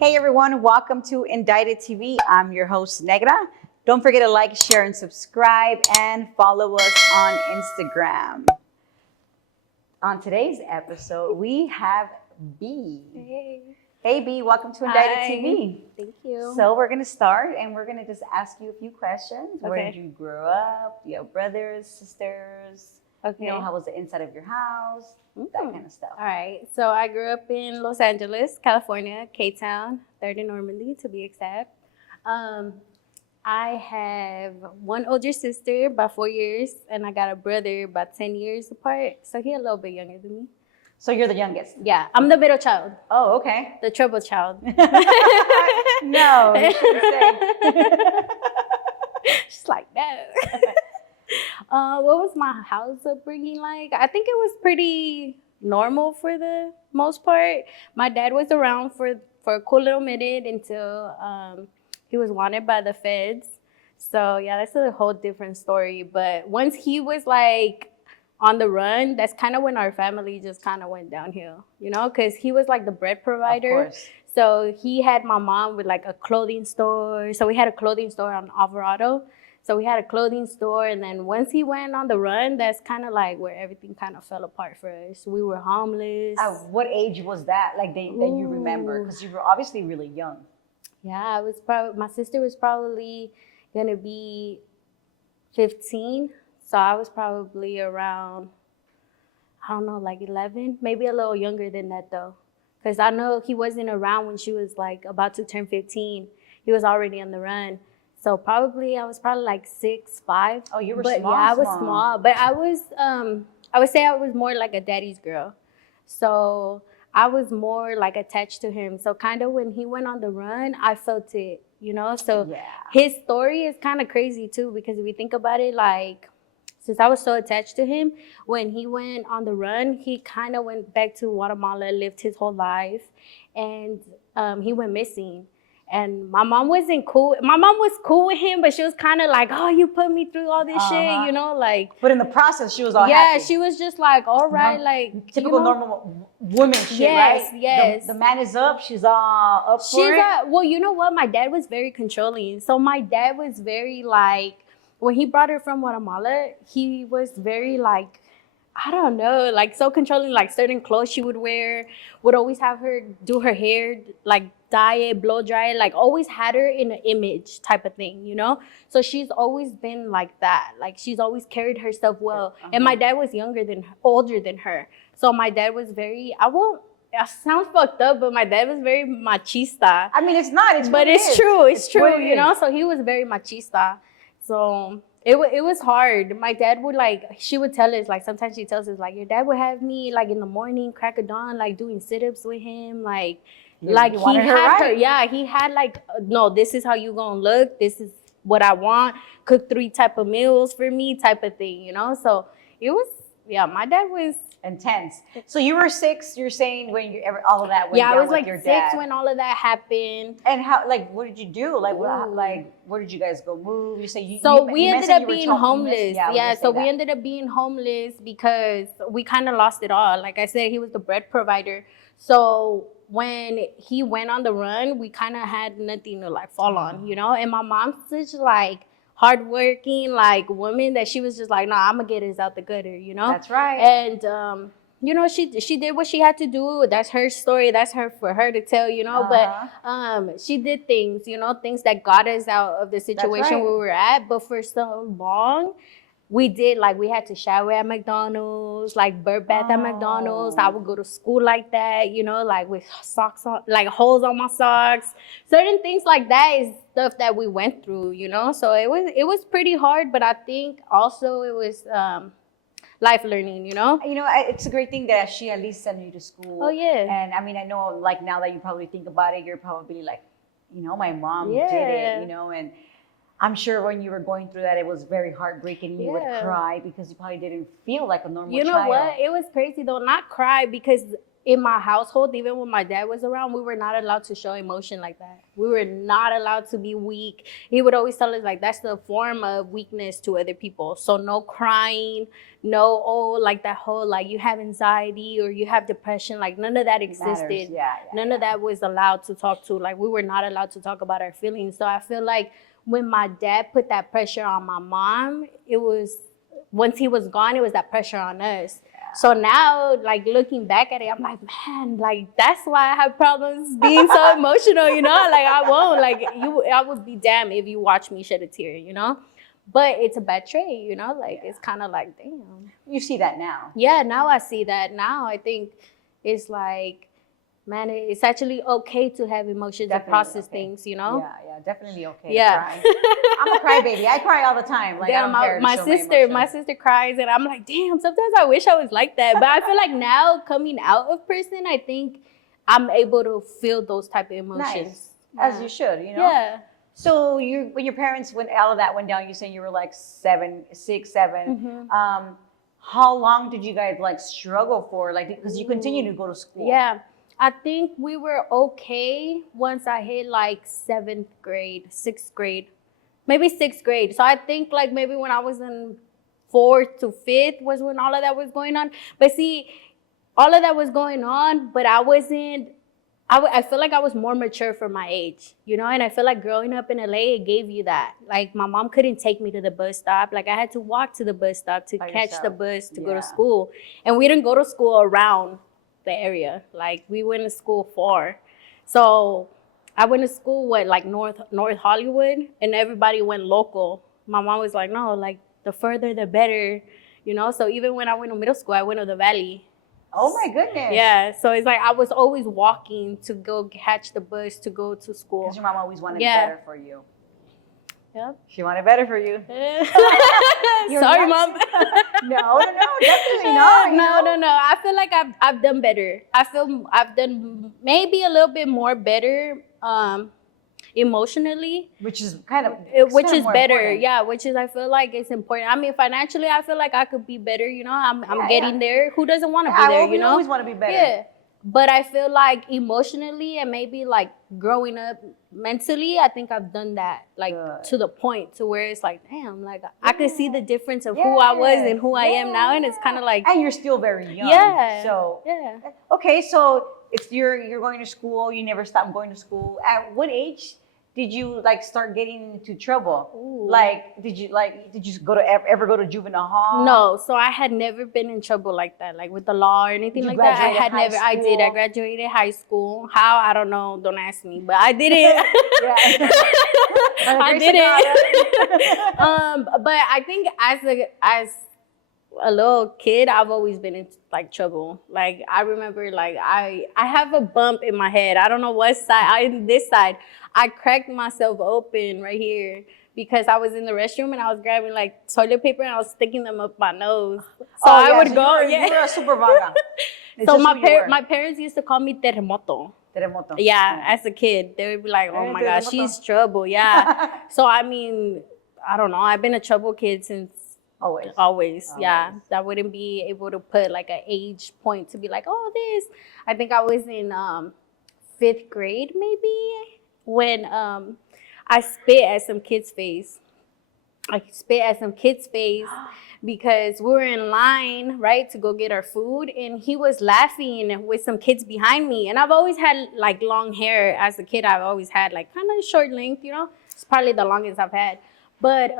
Hey everyone, welcome to Indicted TV. I'm your host Negra. Don't forget to like, share, and subscribe, and follow us on Instagram. On today's episode, we have B. Hey. Hey B, welcome to Indicted Hi. TV. Thank you. So we're gonna start, and we're gonna just ask you a few questions. Where Okay. did you grow up? Do you have brothers, sisters? Okay. You know, how was the inside of your house? That kind of stuff. All right. So I grew up in Los Angeles, California, K-Town, 3rd and Normandy to be exact. I have one older sister, about 4 years, and I got a brother about 10 years apart. So he's a little bit younger than me. So you're the youngest. Yeah, I'm the middle child, Oh, okay. the trouble child. No, you shouldn't say. She's like, no. What was my house upbringing like? I think it was pretty normal for the most part. My dad was around for a cool little minute until he was wanted by the feds. So yeah, that's a whole different story. But once he was like on the run, that's kind of when our family just kind of went downhill, you know, because he was like the bread provider. Of course. So he had my mom with like a clothing store. So we had a clothing store on Alvarado. So we had a clothing store, and then once he went on the run, that's kind of like where everything kind of fell apart for us. We were homeless. What age was that? Like that you remember? Because you were obviously really young. Yeah, I was probably, my sister was probably gonna be 15. So I was probably around, I don't know, like 11, maybe a little younger than that though. Because I know he wasn't around when she was like about to turn 15. He was already on the run. So I was probably like 6'5". Oh, you were but small. Yeah, I was small. But I would say I was more like a daddy's girl. So I was more like attached to him. So kind of when he went on the run, I felt it, you know? So Yeah. his story is kind of crazy too, because if you think about it, like, since I was so attached to him, when he went on the run, he kind of went back to Guatemala, lived his whole life, and he went missing. And my mom wasn't cool. My mom was cool with him, but she was kind of like, oh, you put me through all this shit, you know, like. But in the process, she was all happy. Yeah, she was just like, all right, like. Typical you know? normal woman shit, Yes, right? yes. The man is up. She's all up for it. Well, you know what? My dad was very controlling. So my dad was very like, when he brought her from Guatemala, he was very like, I don't know, like so controlling, like certain clothes she would wear, would always have her do her hair, like dye it, blow dry it, like always had her in an image type of thing, you know? So she's always been like that. Like she's always carried herself well. And my dad was older than her. So my dad was very, it sounds fucked up, but my dad was very machista. I mean, it's not, it's but what it's it is. true, it's true, what it you know? is. So he was very machista. So it was hard. My dad would she would tell us, like sometimes she tells us, like, your dad would have me like in the morning, crack of dawn, like doing sit-ups with him, like You wanted her right. Yeah, he had like, no, this is how you gonna look, this is what I want, cook 3 type of meals for me type of thing, you know? So it was, yeah, my dad was intense. So you were 6, you're saying, when all of that went down I was with like your 6 dad. when all of that happened. And how, like, what did you do? Like, where did you guys go move? You say you. So you we ended mentioned up you were being told- homeless. Yeah, so we that. ended up being homeless because we kind of lost it all. Like I said, he was the bread provider. So when he went on the run, we kind of had nothing to like fall on, you know? And my mom's such like hardworking, like woman that she was just like, nah, I'm gonna get us out the gutter, you know? That's right. And you know, she did what she had to do. That's her story. That's for her to tell, you know. But she did things, you know, things that got us out of the situation where we were at. But for so long, we had to shower at McDonald's, like bird bath at McDonald's. I would go to school like that, you know, like with socks on, like holes on my socks. Certain things like that is stuff that we went through, you know. So it was pretty hard, but I think also it was life learning, you know? You know, it's a great thing that she at least sent you to school. Oh, yeah. And I mean, I know, like, now that you probably think about it, you're probably like, you know, my mom did it, you know, and I'm sure when you were going through that, it was very heartbreaking. You would cry because you probably didn't feel like a normal child. You know what? It was crazy though, not cry, because in my household, even when my dad was around, we were not allowed to show emotion like that. We were not allowed to be weak. He would always tell us like that's the form of weakness to other people. So no crying, no, oh, like that whole like you have anxiety or you have depression, like none of that existed. None of that was allowed to talk to. Like we were not allowed to talk about our feelings. So I feel like when my dad put that pressure on my mom, it was, once he was gone, it was that pressure on us. So now, like looking back at it, I'm like, man, like that's why I have problems being so emotional, you know? Like I won't, like I would be damned if you watch me shed a tear, you know? But it's a bad trait, you know? Like it's kind of like, damn. You see that now? Yeah, now I see that. Now I think it's like, man, it's actually okay to have emotions and process things, you know? Yeah, definitely okay. Yeah. To cry. I'm a crybaby. I cry all the time. Like yeah, I don't care to my show sister, my sister cries, and I'm like, damn. Sometimes I wish I was like that, but I feel like now coming out of prison, I think I'm able to feel those type of emotions. Nice. As you should, you know. Yeah. So when your parents, when all of that went down, you saying you were like 6, 7. How long did you guys like struggle for? Like because you continue to go to school. Yeah. I think we were okay once I hit like 7th grade, 6th grade, maybe 6th grade. So I think like maybe when I was in 4th to 5th was when all of that was going on. But see, all of that was going on, but I wasn't, I feel like I was more mature for my age, you know? And I feel like growing up in LA, it gave you that. Like my mom couldn't take me to the bus stop. Like I had to walk to the bus stop to catch the bus to go to school. And we didn't go to school around the area. Like we went to school far. So I went to school like North Hollywood, and everybody went local. My mom was like, no, like the further the better, you know? So even when I went to middle school, I went to the Valley. Oh my goodness. Yeah, so it's like I was always walking to go catch the bus to go to school. Because your mom always wanted better for you. Yep. She wanted better for you. Sorry, Mom. No, definitely not. No. I feel like I've done better. I feel I've done maybe a little bit more better emotionally. Which is kind of which is better. Important. Yeah, which is I feel like it's important. I mean, financially, I feel like I could be better. You know, I'm getting there. Who doesn't want to be there? You know, always want to be better. Yeah. But I feel like emotionally and maybe like growing up mentally, I think I've done that like to the point to where it's like, damn, like I can see the difference of who I was and who I am now. And it's kind of like. And you're still very young. Yeah. So. Yeah. Okay, so if you're going to school, you never stop going to school. At what age did you like start getting into trouble? Ooh. Like, did you ever go to juvenile hall? No, so I had never been in trouble like that, like with the law or anything like that. I had never. School? I did. I graduated high school. How? I don't know. Don't ask me. But I did it. I did it. But I think as a little kid, I've always been in like trouble. Like I remember, like I have a bump in my head. I don't know what side. This side. I cracked myself open right here because I was in the restroom and I was grabbing like toilet paper and I was sticking them up my nose. So I would go. You were a super vaga. So my parents used to call me terremoto. Terremoto. Yeah, as a kid, they would be like, "Oh my gosh, she's trouble." Yeah. So I mean, I don't know. I've been a trouble kid since. Always. Yeah. I wouldn't be able to put like an age point to be like, oh, this. I think I was in 5th grade maybe when I spit at some kid's face. Because we were in line, right, to go get our food, and he was laughing with some kids behind me. And I've always had like long hair as a kid. I've always had like kind of short length, you know. It's probably the longest I've had. But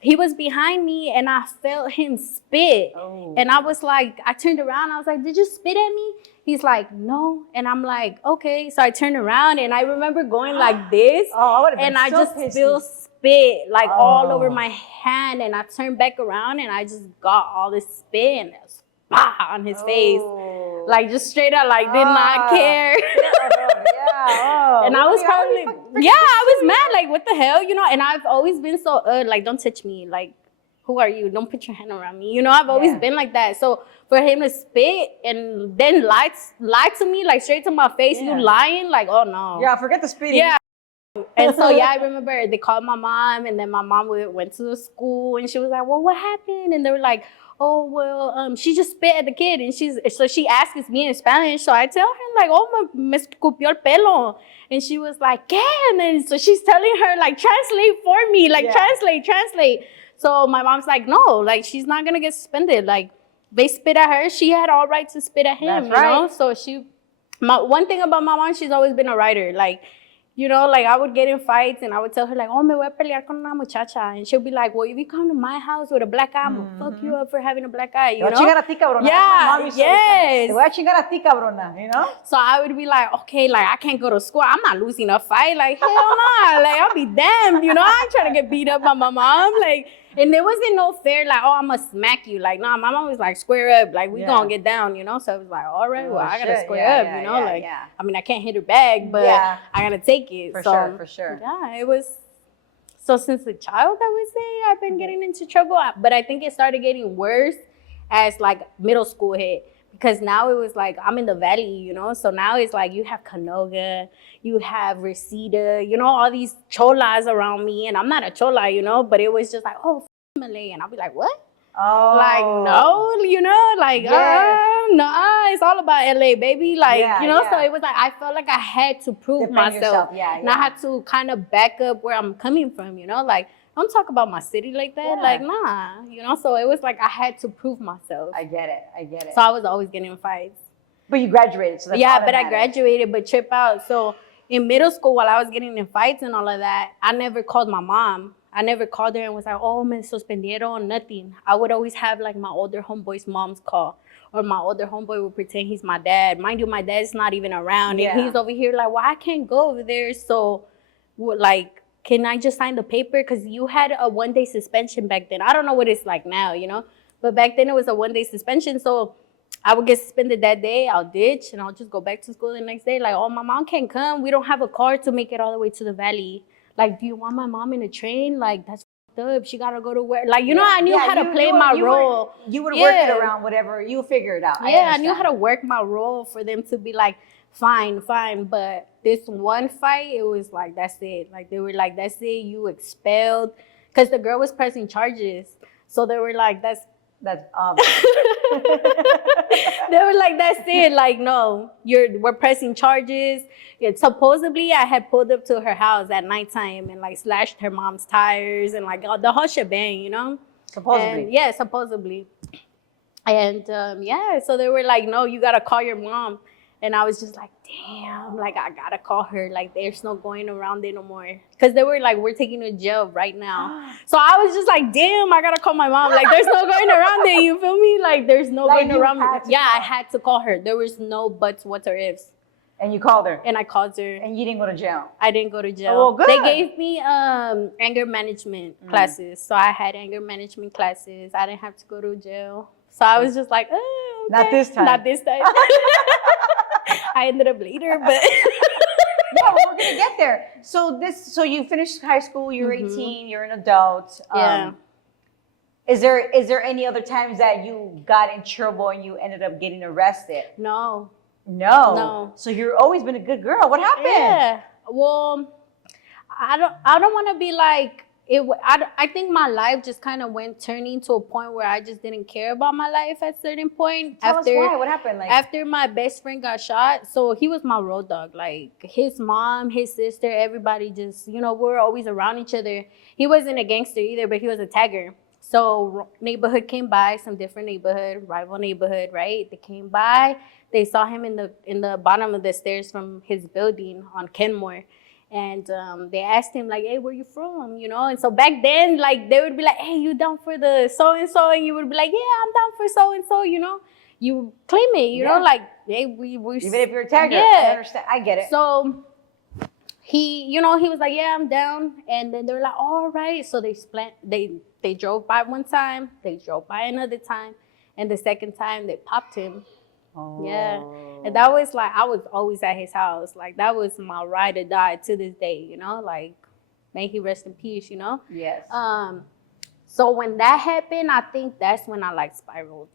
he was behind me and I felt him spit. Oh. And I was like, I turned around. I was like, did you spit at me? He's like, no. And I'm like, okay. So I turned around and I remember going like this. And I just feel spit like all over my hand. And I turned back around and I just got all this spit and it was on his face. Like just straight up, like did not care. And I was probably, I was mad, like what the hell, you know? And I've always been so, like don't touch me, like who are you? Don't put your hand around me. You know, I've always been like that. So for him to spit and then lie to me, like straight to my face, you lying, like, oh no. Yeah, forget the spitting. Yeah. And so, I remember they called my mom and then my mom went to the school and she was like, well, what happened? And they were like, oh, well, she just spit at the kid. And she asks me in Spanish. So I tell her, like, oh, me escupió el pelo. And she was like, ¿qué? And then so she's telling her, like, translate for me, like, translate. So my mom's like, no, like, she's not going to get suspended. Like, they spit at her. She had all right to spit at him, That's right. know? So one thing about my mom, she's always been a writer. Like, you know, like I would get in fights and I would tell her like, oh, me voy a pelear con una muchacha. And she'll be like, well, if you come to my house with a black eye, I'm gonna fuck you up for having a black eye, you know? Te voy a chingar a ti, cabrona. Yeah, yes. Te voy a chingar a ti, cabrona, you know? So I would be like, okay, like I can't go to school. I'm not losing a fight. Like, hell no. Like, I'll be damned, you know? I ain't trying to get beat up by my mom. Like, and there wasn't no fair, like, oh, I'm going to smack you. Like, no, my mom was like, square up. Like, we going to get down, you know? So it was like, all right, well, I got to square up, you know? I mean, I can't hit her back, but I got to take it. For sure. Yeah, it was. So since a child, I would say, I've been getting into trouble. But I think it started getting worse as, like, middle school hit. Because now it was like, I'm in the valley, you know? So now it's like, you have Canoga, you have Reseda, you know, all these cholas around me. And I'm not a chola, you know? But it was just like, oh, Malay. And I'll be like, what? Oh. Like, no, you know? Like, no, it's all about LA, baby. Like, you know? So it was like, I felt like I had to prove myself. And I had to kind of back up where I'm coming from, you know? Like, don't talk about my city like that. Like, nah, you know? So it was like I had to prove myself. I get it. So I was always getting in fights. But you graduated, so that's yeah, but I graduated, but trip out. So in middle school, while I was getting in fights and all of that, I never called my mom. I never called her and was like, oh, me suspendieron, nothing. I would always have like my older homeboy's mom's call. Or my older homeboy would pretend he's my dad. Mind you, my dad's not even around. And he's over here like, well, I can't go over there. So, like, can I just sign the paper? Because you had a 1-day suspension back then. I don't know what it's like now, you know? But back then it was a 1-day suspension. So I would get suspended that day. I'll ditch and I'll just go back to school the next day. Like, oh, my mom can't come. We don't have a car to make it all the way to the valley. Like, do you want my mom in a train? Like, that's fucked up. She got to go to work. Like, you know, I knew how to play my role. You would work it around whatever. You figure it out. I knew how to work my role for them to be like, fine. But this one fight, it was like, that's it. Like, they were like, that's it. You expelled. Because the girl was pressing charges. So they were like, that's obvious. They were like, that's it. Like, no, we're pressing charges. Supposedly, I had pulled up to her house at nighttime and like slashed her mom's tires and like the whole shebang, you know? Supposedly. And, supposedly. And so they were like, no, you got to call your mom. And I was just like, damn, like, I got to call her. Like, there's no going around it no more. Because they were like, we're taking her to jail right now. So I was just like, damn, I got to call my mom. Like, there's no going around it. You feel me? Like, there's no going around it. Yeah, I had to call her. There was no buts, whats, or ifs. And you called her? And I called her. And you didn't go to jail? I didn't go to jail. Oh, good. They gave me anger management classes. So I had anger management classes. I didn't have to go to jail. So I was just like, oh, okay. Not this time. Not this time. I ended up later, but yeah, well, we're gonna get there. So you finished high school. You're 18. You're an adult. Is there any other times that you got in trouble and you ended up getting arrested? No. So you've always been a good girl. What happened? Yeah. Well, I don't want to be like it. I think my life just kind of went turning to a point where I just didn't care about my life at a certain point. Tell us why. What happened? Like, after my best friend got shot, so he was my road dog. Like, his mom, his sister, everybody just, you know, we're always around each other. He wasn't a gangster either, but he was a tagger. So neighborhood came by, some different neighborhood, rival neighborhood, right? They came by. They saw him in the bottom of the stairs from his building on Kenmore. And they asked him, like, hey, where you from? You know? And so back then, like, they would be like, hey, you down for the so-and-so? And you would be like, yeah, I'm down for so-and-so, you know? You claim it, you know? Like, hey, we even if you're a tagger, I understand. I get it. So he, you know, he was like, yeah, I'm down. And then they were like, all right. So they drove by one time. They drove by another time. And the second time, they popped him. Oh. Yeah. And that was like, I was always at his house. Like, that was my ride or die to this day, you know? Like, may he rest in peace, you know? Yes. So when that happened, I think that's when I, like, spiraled.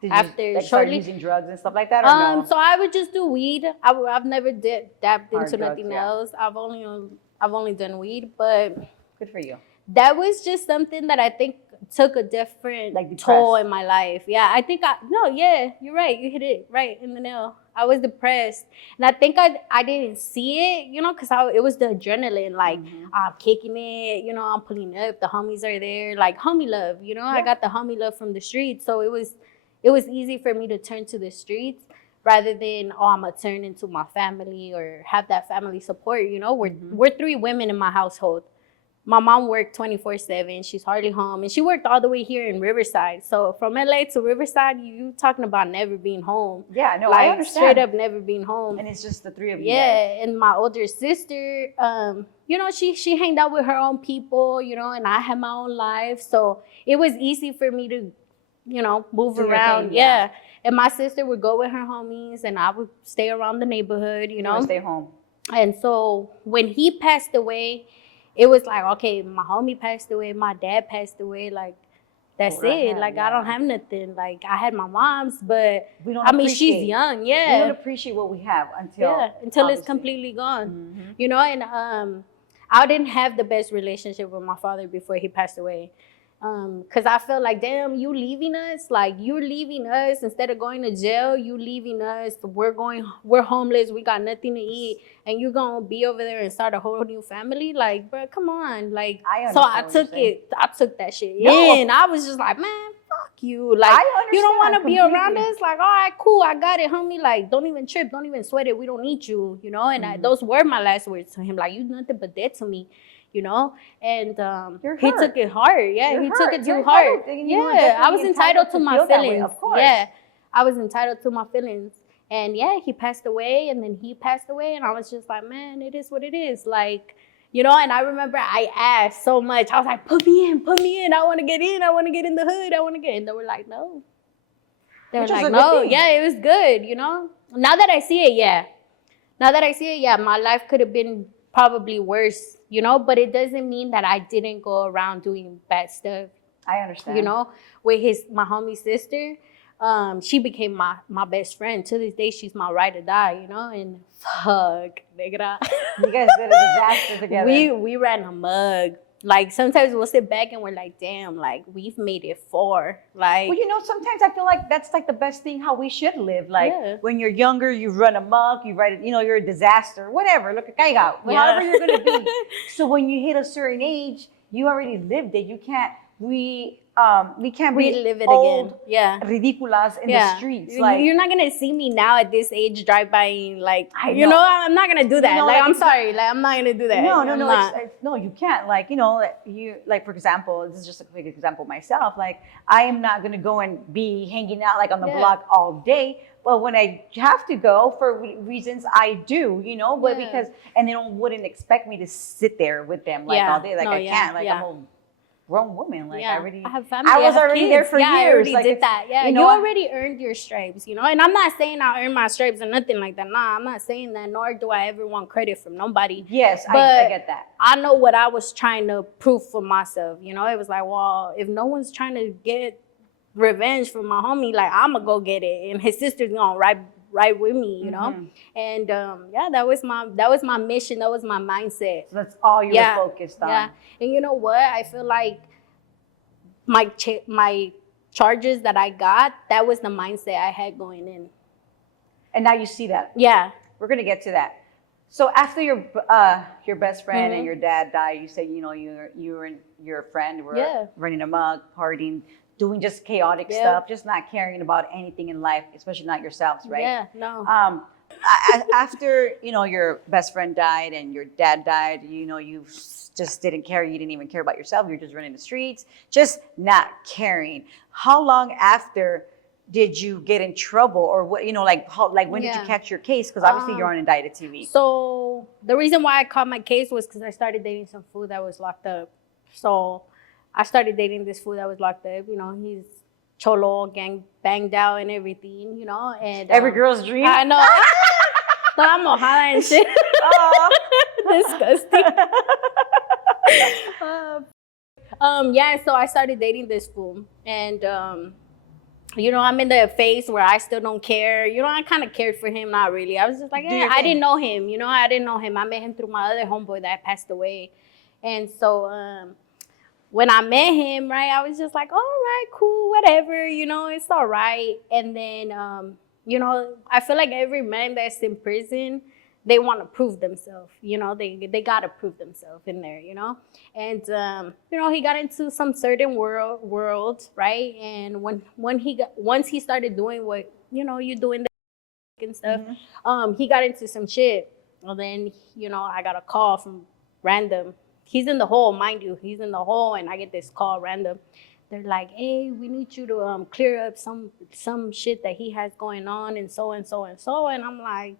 Did you start using drugs and stuff like that, or no? So I would just do weed. I've never dabbed into nothing else. I've only done weed, but good for you. That was just something that I think took a different Like toll depressed. in my life. Yeah, I think you're right. You hit it right in the nail. I was depressed, and I think I didn't see it, you know, because it was the adrenaline, like I'm kicking it, you know, I'm pulling up, the homies are there, like homie love, you know. I got the homie love from the streets, so it was easy for me to turn to the streets rather than I'm gonna turn into my family or have that family support. You know, we're three women in my household. My mom worked 24/7. She's hardly home, and she worked all the way here in Riverside. So from LA to Riverside, you talking about never being home. Yeah, no, like, I understand. Straight up never being home. And it's just the three of you. Yeah, and my older sister, you know, she hanged out with her own people, you know, and I had my own life, so it was easy for me to, you know, move around. Thing, yeah. And my sister would go with her homies, and I would stay around the neighborhood, you know, stay home. And so when he passed away, it was like, okay, my homie passed away, my dad passed away, like, that's it. Like, I don't have nothing. Like, I had my mom's, but we don't. I mean, she's young, We don't appreciate what we have until it's completely gone. You know, and I didn't have the best relationship with my father before he passed away. Because I felt like, damn, you leaving us? Like, you're leaving us instead of going to jail. You leaving us. We're homeless. We got nothing to eat. And you're going to be over there and start a whole new family? Like, bro, come on. Like, I took that shit in. I was just like, man, fuck you. Like, you don't want to be around us? Like, all right, cool. I got it, homie. Like, don't even trip. Don't even sweat it. We don't need you, you know? And those were my last words to him. Like, you nothing but dead to me. You know, and he took it hard. Yeah, he took it too hard. Yeah, I was entitled to my feelings. Of course. Yeah, I was entitled to my feelings. And yeah, he passed away, and then he passed away, and I was just like, man, it is what it is. Like, you know, and I remember I asked so much. I was like, put me in. I want to get in. I want to get in the hood. I want to get in. They were like, no. They were like, no. Yeah, it was good, you know. Now that I see it, yeah, my life could have been probably worse, you know, but it doesn't mean that I didn't go around doing bad stuff. I understand. You know, with my homie sister, she became my best friend. To this day, she's my ride or die, you know, and fuck, negra. You guys did a disaster together. We ran a mug. Like, sometimes we'll sit back and we're like, damn, like, we've made it far. Like, well, you know, sometimes I feel like that's like the best thing how we should live. Like, when you're younger, you run amok, you write it, you know, you're a disaster, whatever. Look at Kaiga, however you're going to be. So when you hit a certain age, you already lived it. You can't, we can't relive it old, again. Yeah, ridiculous in the streets. Like, you're not gonna see me now at this age drive by, like, you know, I'm not gonna do that. You know, like, I'm sorry, like, I'm not gonna do that. No, no, you can't. Like, you know, you, like, for example, this is just a quick example myself. Like, I am not gonna go and be hanging out like on the block all day. Well, when I have to go for reasons, I do, you know, but because, and they wouldn't expect me to sit there with them like all day. Like, I can't. Like, I'm a grown woman. Like, I have family. I was already there for years. I already like, did that. Yeah, you already earned your stripes, you know. And I'm not saying I earned my stripes or nothing like that. Nah, I'm not saying that. Nor do I ever want credit from nobody. Yes, but I get that. I know what I was trying to prove for myself. You know, it was like, well, if no one's trying to get revenge for my homie, like, I'm gonna go get it, and his sister's gonna ride with me, you know. And that was my mission. That was my mindset. So that's all you were focused on. Yeah, and you know what? I feel like my charges that I got, that was the mindset I had going in. And now you see that. Yeah, we're gonna get to that. So after your best friend and your dad died, you said, you know, you and your friend were running amok, partying, doing just chaotic stuff, just not caring about anything in life, especially not yourselves, right? Yeah, no. After, you know, your best friend died and your dad died, you know, you just didn't care. You didn't even care about yourself. You're just running the streets, just not caring. How long after did you get in trouble, or what, you know, like when did you catch your case? Because obviously you're on Indicted TV. So the reason why I caught my case was because I started dating some fool that was locked up. So I started dating this fool that was locked up. You know, he's cholo, gang banged out and everything, you know. And every girl's dream. I know. So I'm mojada and shit. Disgusting. So I started dating this fool. And you know, I'm in the phase where I still don't care. You know, I kind of cared for him, not really. I was just like, I didn't know him. You know, I didn't know him. I met him through my other homeboy that passed away. And so when I met him, right, I was just like, all right, cool, whatever, you know, it's all right. And then, you know, I feel like every man that's in prison, they want to prove themselves, you know, they got to prove themselves in there, you know. And, you know, he got into some certain world, right? And once he started doing what, you know, you doing and stuff, he got into some shit. And then, you know, I got a call from random. He's in the hole, mind you. He's in the hole, and I get this call random. They're like, "Hey, we need you to clear up some shit that he has going on, and so and so and so." And I'm like,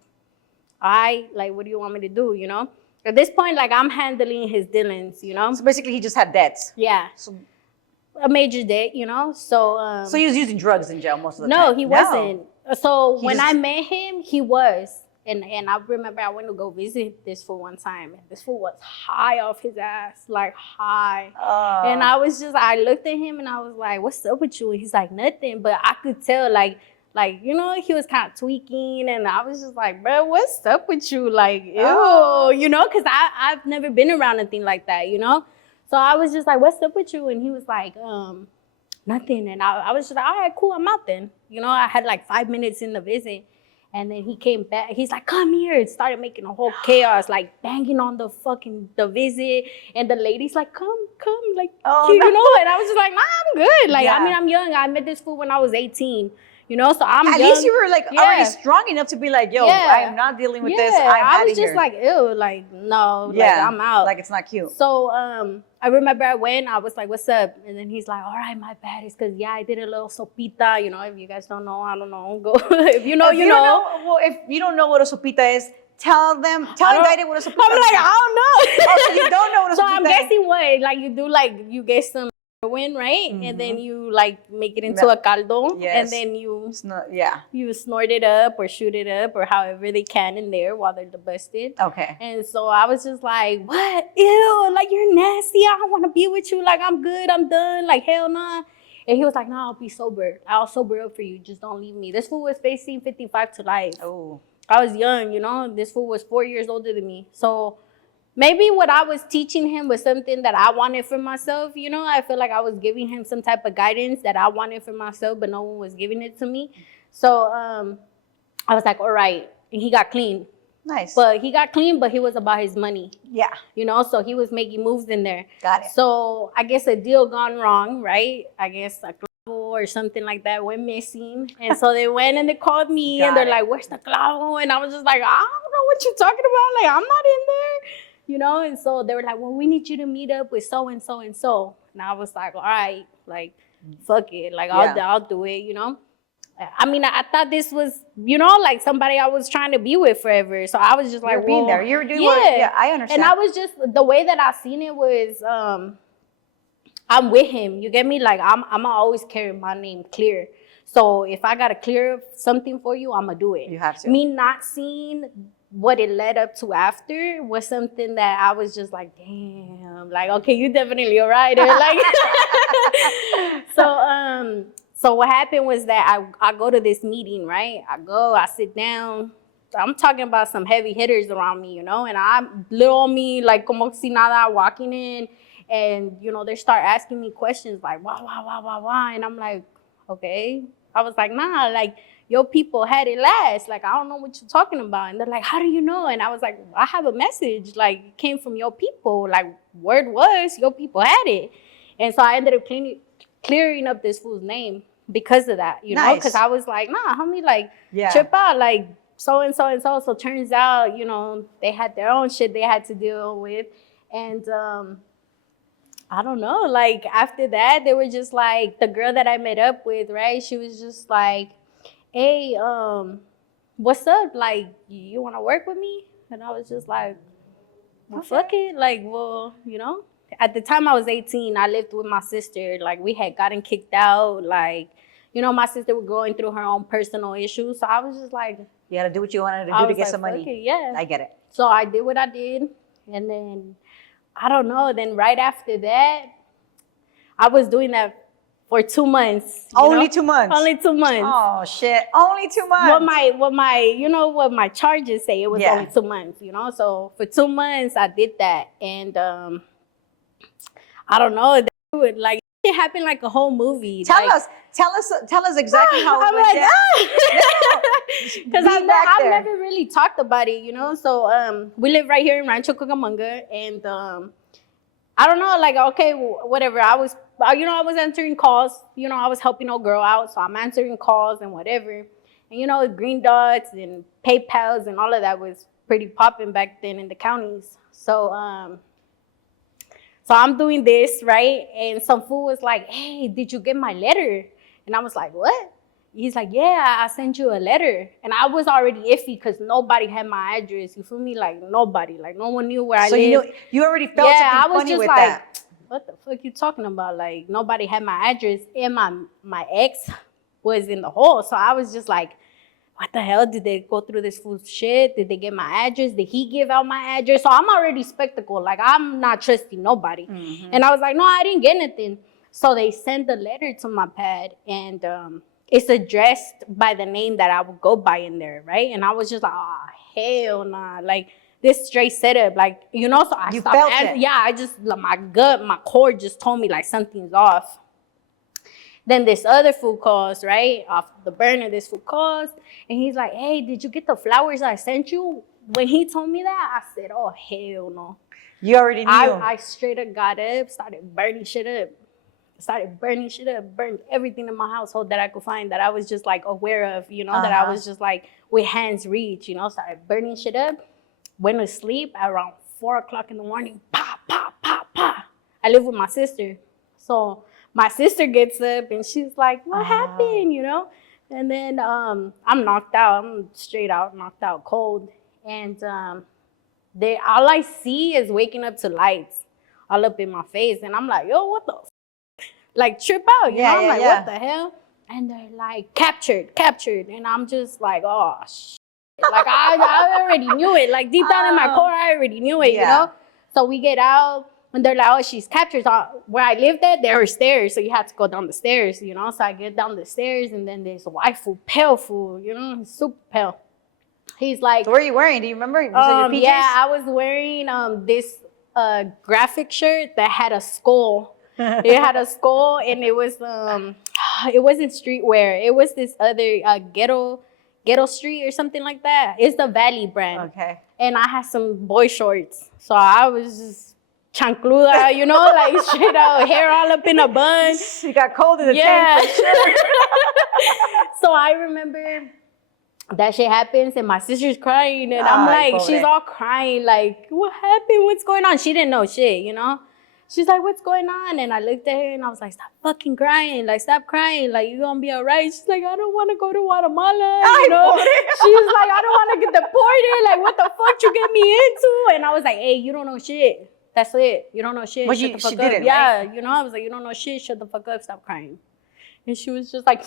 like, what do you want me to do? You know, at this point, like, I'm handling his dealings. You know, So basically, he just had debts. yeah, So, a major debt. You know, so so he was using drugs in jail most of the time. no, he wasn't. So when just- I met him, he was. And I remember I went to go visit this fool one time. And this fool was high off his ass, like high. And I looked at him and I was like, what's up with you? And he's like, nothing. But I could tell, like, you know, he was kind of tweaking. And I was just like, bro, what's up with you? Like, ew, you know, because I've never been around anything like that, you know? So I was just like, what's up with you? And he was like, nothing. And I was just like, all right, cool, I'm out then. You know, I had like 5 minutes in the visit. And then he came back. He's like, come here. It started making a whole chaos, like banging on the visit. And the lady's like, come, like, you know? And I was just like, nah, I'm good. Like, I mean, I'm young. I met this fool when I was 18, you know? So I'm young. At least you were like already strong enough to be like, yo, I am not dealing with this. I'm out of here. I was just like, ew, like, no, like, I'm out. Like, it's not cute. So I remember I went, I was like, what's up? And then he's like, all right, my bad. It's because, I did a little sopita. You know, if you guys don't know, I don't know. Go. If you know, you know. Well, if you don't know what a sopita is, tell Indicted what a sopita is. I'm like, I don't know. Oh, so you don't know what a sopita is. So I'm guessing what, like, you do, like, you get some heroin, right? And then you, like, make it into a caldo. Yes. And then you snort it up or shoot it up or however they can in there while they're busted. Okay. And so I was just like, what? Ew, like, you're nasty. I don't want to be with you. Like, I'm good. I'm done. Like, hell nah. And he was like, no, I'll be sober. I'll sober up for you. Just don't leave me. This fool was facing 55 to life. Oh. I was young, you know. This fool was 4 years older than me. So maybe what I was teaching him was something that I wanted for myself, you know. I feel like I was giving him some type of guidance that I wanted for myself, but no one was giving it to me. So I was like, all right. And he got clean. Nice. But he got clean, but he was about his money. Yeah. You know, so he was making moves in there. Got it. So I guess a deal gone wrong, right? I guess a clavo or something like that went missing. And so they went and they called me and they're like, where's the clavo? And I was just like, I don't know what you're talking about. Like, I'm not in there. You know, and so they were like, well, we need you to meet up with so and so and so. And I was like, all right, like, fuck it. Like, I'll do it, you know. I mean, I thought this was, you know, like somebody I was trying to be with forever. So I was just like, being there. You were doing I understand. And I was just, the way that I seen it was, I'm with him. You get me? Like, I'm always carry my name clear. So if I got to clear something for you, I'm going to do it. You have to. Me not seeing what it led up to after was something that I was just like, damn, like, okay, you definitely a writer. Like, so what happened was that I go to this meeting, right? I sit down. I'm talking about some heavy hitters around me, you know, and I'm little me, like, como si nada, walking in, and, you know, they start asking me questions like, why, and I'm like, okay. I was like, nah, like, your people had it last. Like, I don't know what you're talking about. And they're like, how do you know? And I was like, I have a message. Like, it came from your people. Like, word was, your people had it. And so I ended up clearing up this fool's name because of that, you know? Because I was like, nah, homie, like, trip out. Like, so-and-so and so. So turns out, you know, they had their own shit they had to deal with. And I don't know. Like, after that, they were just like, the girl that I met up with, right? She was just like, hey, what's up? Like, you want to work with me? And I was just like, well, fuck it. Like, well, you know, at the time I was 18, I lived with my sister. Like, we had gotten kicked out. Like, you know, my sister was going through her own personal issues. So I was just like, you got to do what you wanted to do to get some money. Okay, yeah. I get it. So I did what I did. And then, I don't know. Then right after that, I was doing that for 2 months. Only 2 months? Only 2 months. Oh, shit. Only 2 months. What my charges say, it was only 2 months, you know? So for 2 months, I did that. And I don't know. dude, like it happened like a whole movie. Tell like, us, tell us exactly how it I'm went like, down. because Be back I've there. never really talked about it, you know. So we live right here in Rancho Cucamonga, and I don't know, like, okay, whatever. I was, I was answering calls. I was helping old girl out, so I'm answering calls and whatever. And Green Dots and PayPals and all of that was pretty popping back then in the counties. So I'm doing this, right? And some fool was like, hey, did you get my letter? And I was like, what? He's like, yeah, I sent you a letter. And I was already iffy because nobody had my address. You feel me? Like, nobody. Like, no one knew where I lived. So you already felt I something was funny just with like, that. what the fuck you talking about? Like, nobody had my address. And my ex was in the hole. So I was just like, what the hell? Did they go through this fool's shit? Did they get my address? Did he give out my address? So I'm already skeptical. Like, I'm not trusting nobody. Mm-hmm. And I was like, no, I didn't get anything. So they sent the letter to my pad, and it's addressed by the name that I would go by in there, right? And I was just like, oh, hell nah. Like, this straight setup, like, so I stopped. Felt it. Yeah, I just, like, my core just told me, like, something's off. Then this other fool calls, right? Off the burner, this fool calls. And he's like, hey, did you get the flowers I sent you? When he told me that, I said, oh, hell no. You already knew. I straight up got up, started burning shit up. Burned everything in my household that I could find, that I was just like aware of, that I was just like with hands reach, started burning shit up. Went to sleep at around 4 o'clock in the morning. Pa, pa, pa, pa. I live with my sister. So my sister gets up and she's like, what happened, And then I'm knocked out. I'm straight out, knocked out cold. And all I see is waking up to lights all up in my face. And I'm like, yo, what the like, trip out, you know? I'm like, what the hell? And they're like, captured. And I'm just like, oh, shit. Like, I already knew it. Like, deep down in my core, I already knew it, you know? So we get out, and they're like, oh, she's captured. So where I lived at, there were stairs, so you had to go down the stairs, So I get down the stairs, and then there's a white fool, pale fool, He's super pale. He's like... So what are you wearing? Do you remember? Was it your PJs? Yeah, I was wearing this graphic shirt that had a skull. It had a skull, and it was it wasn't streetwear. It was this other ghetto street or something like that. It's the Valley brand. Okay. And I had some boy shorts, so I was just chancluda, like straight out, hair all up in a bun. You got cold in the tank for sure. So I remember that shit happens, and my sister's crying, and I'm like, she's all crying, like, what happened? What's going on? She didn't know shit, She's like, what's going on? And I looked at her and I was like, stop fucking crying. Like, stop crying. Like, you gonna be all right. She's like, I don't want to go to Guatemala. She's like, I don't want to get deported. Like, what the fuck you get me into? And I was like, hey, you don't know shit. That's it. You don't know shit. But shut the fuck she up. didn't, yeah, right? I was like, you don't know shit. Shut the fuck up. Stop crying. And she was just like,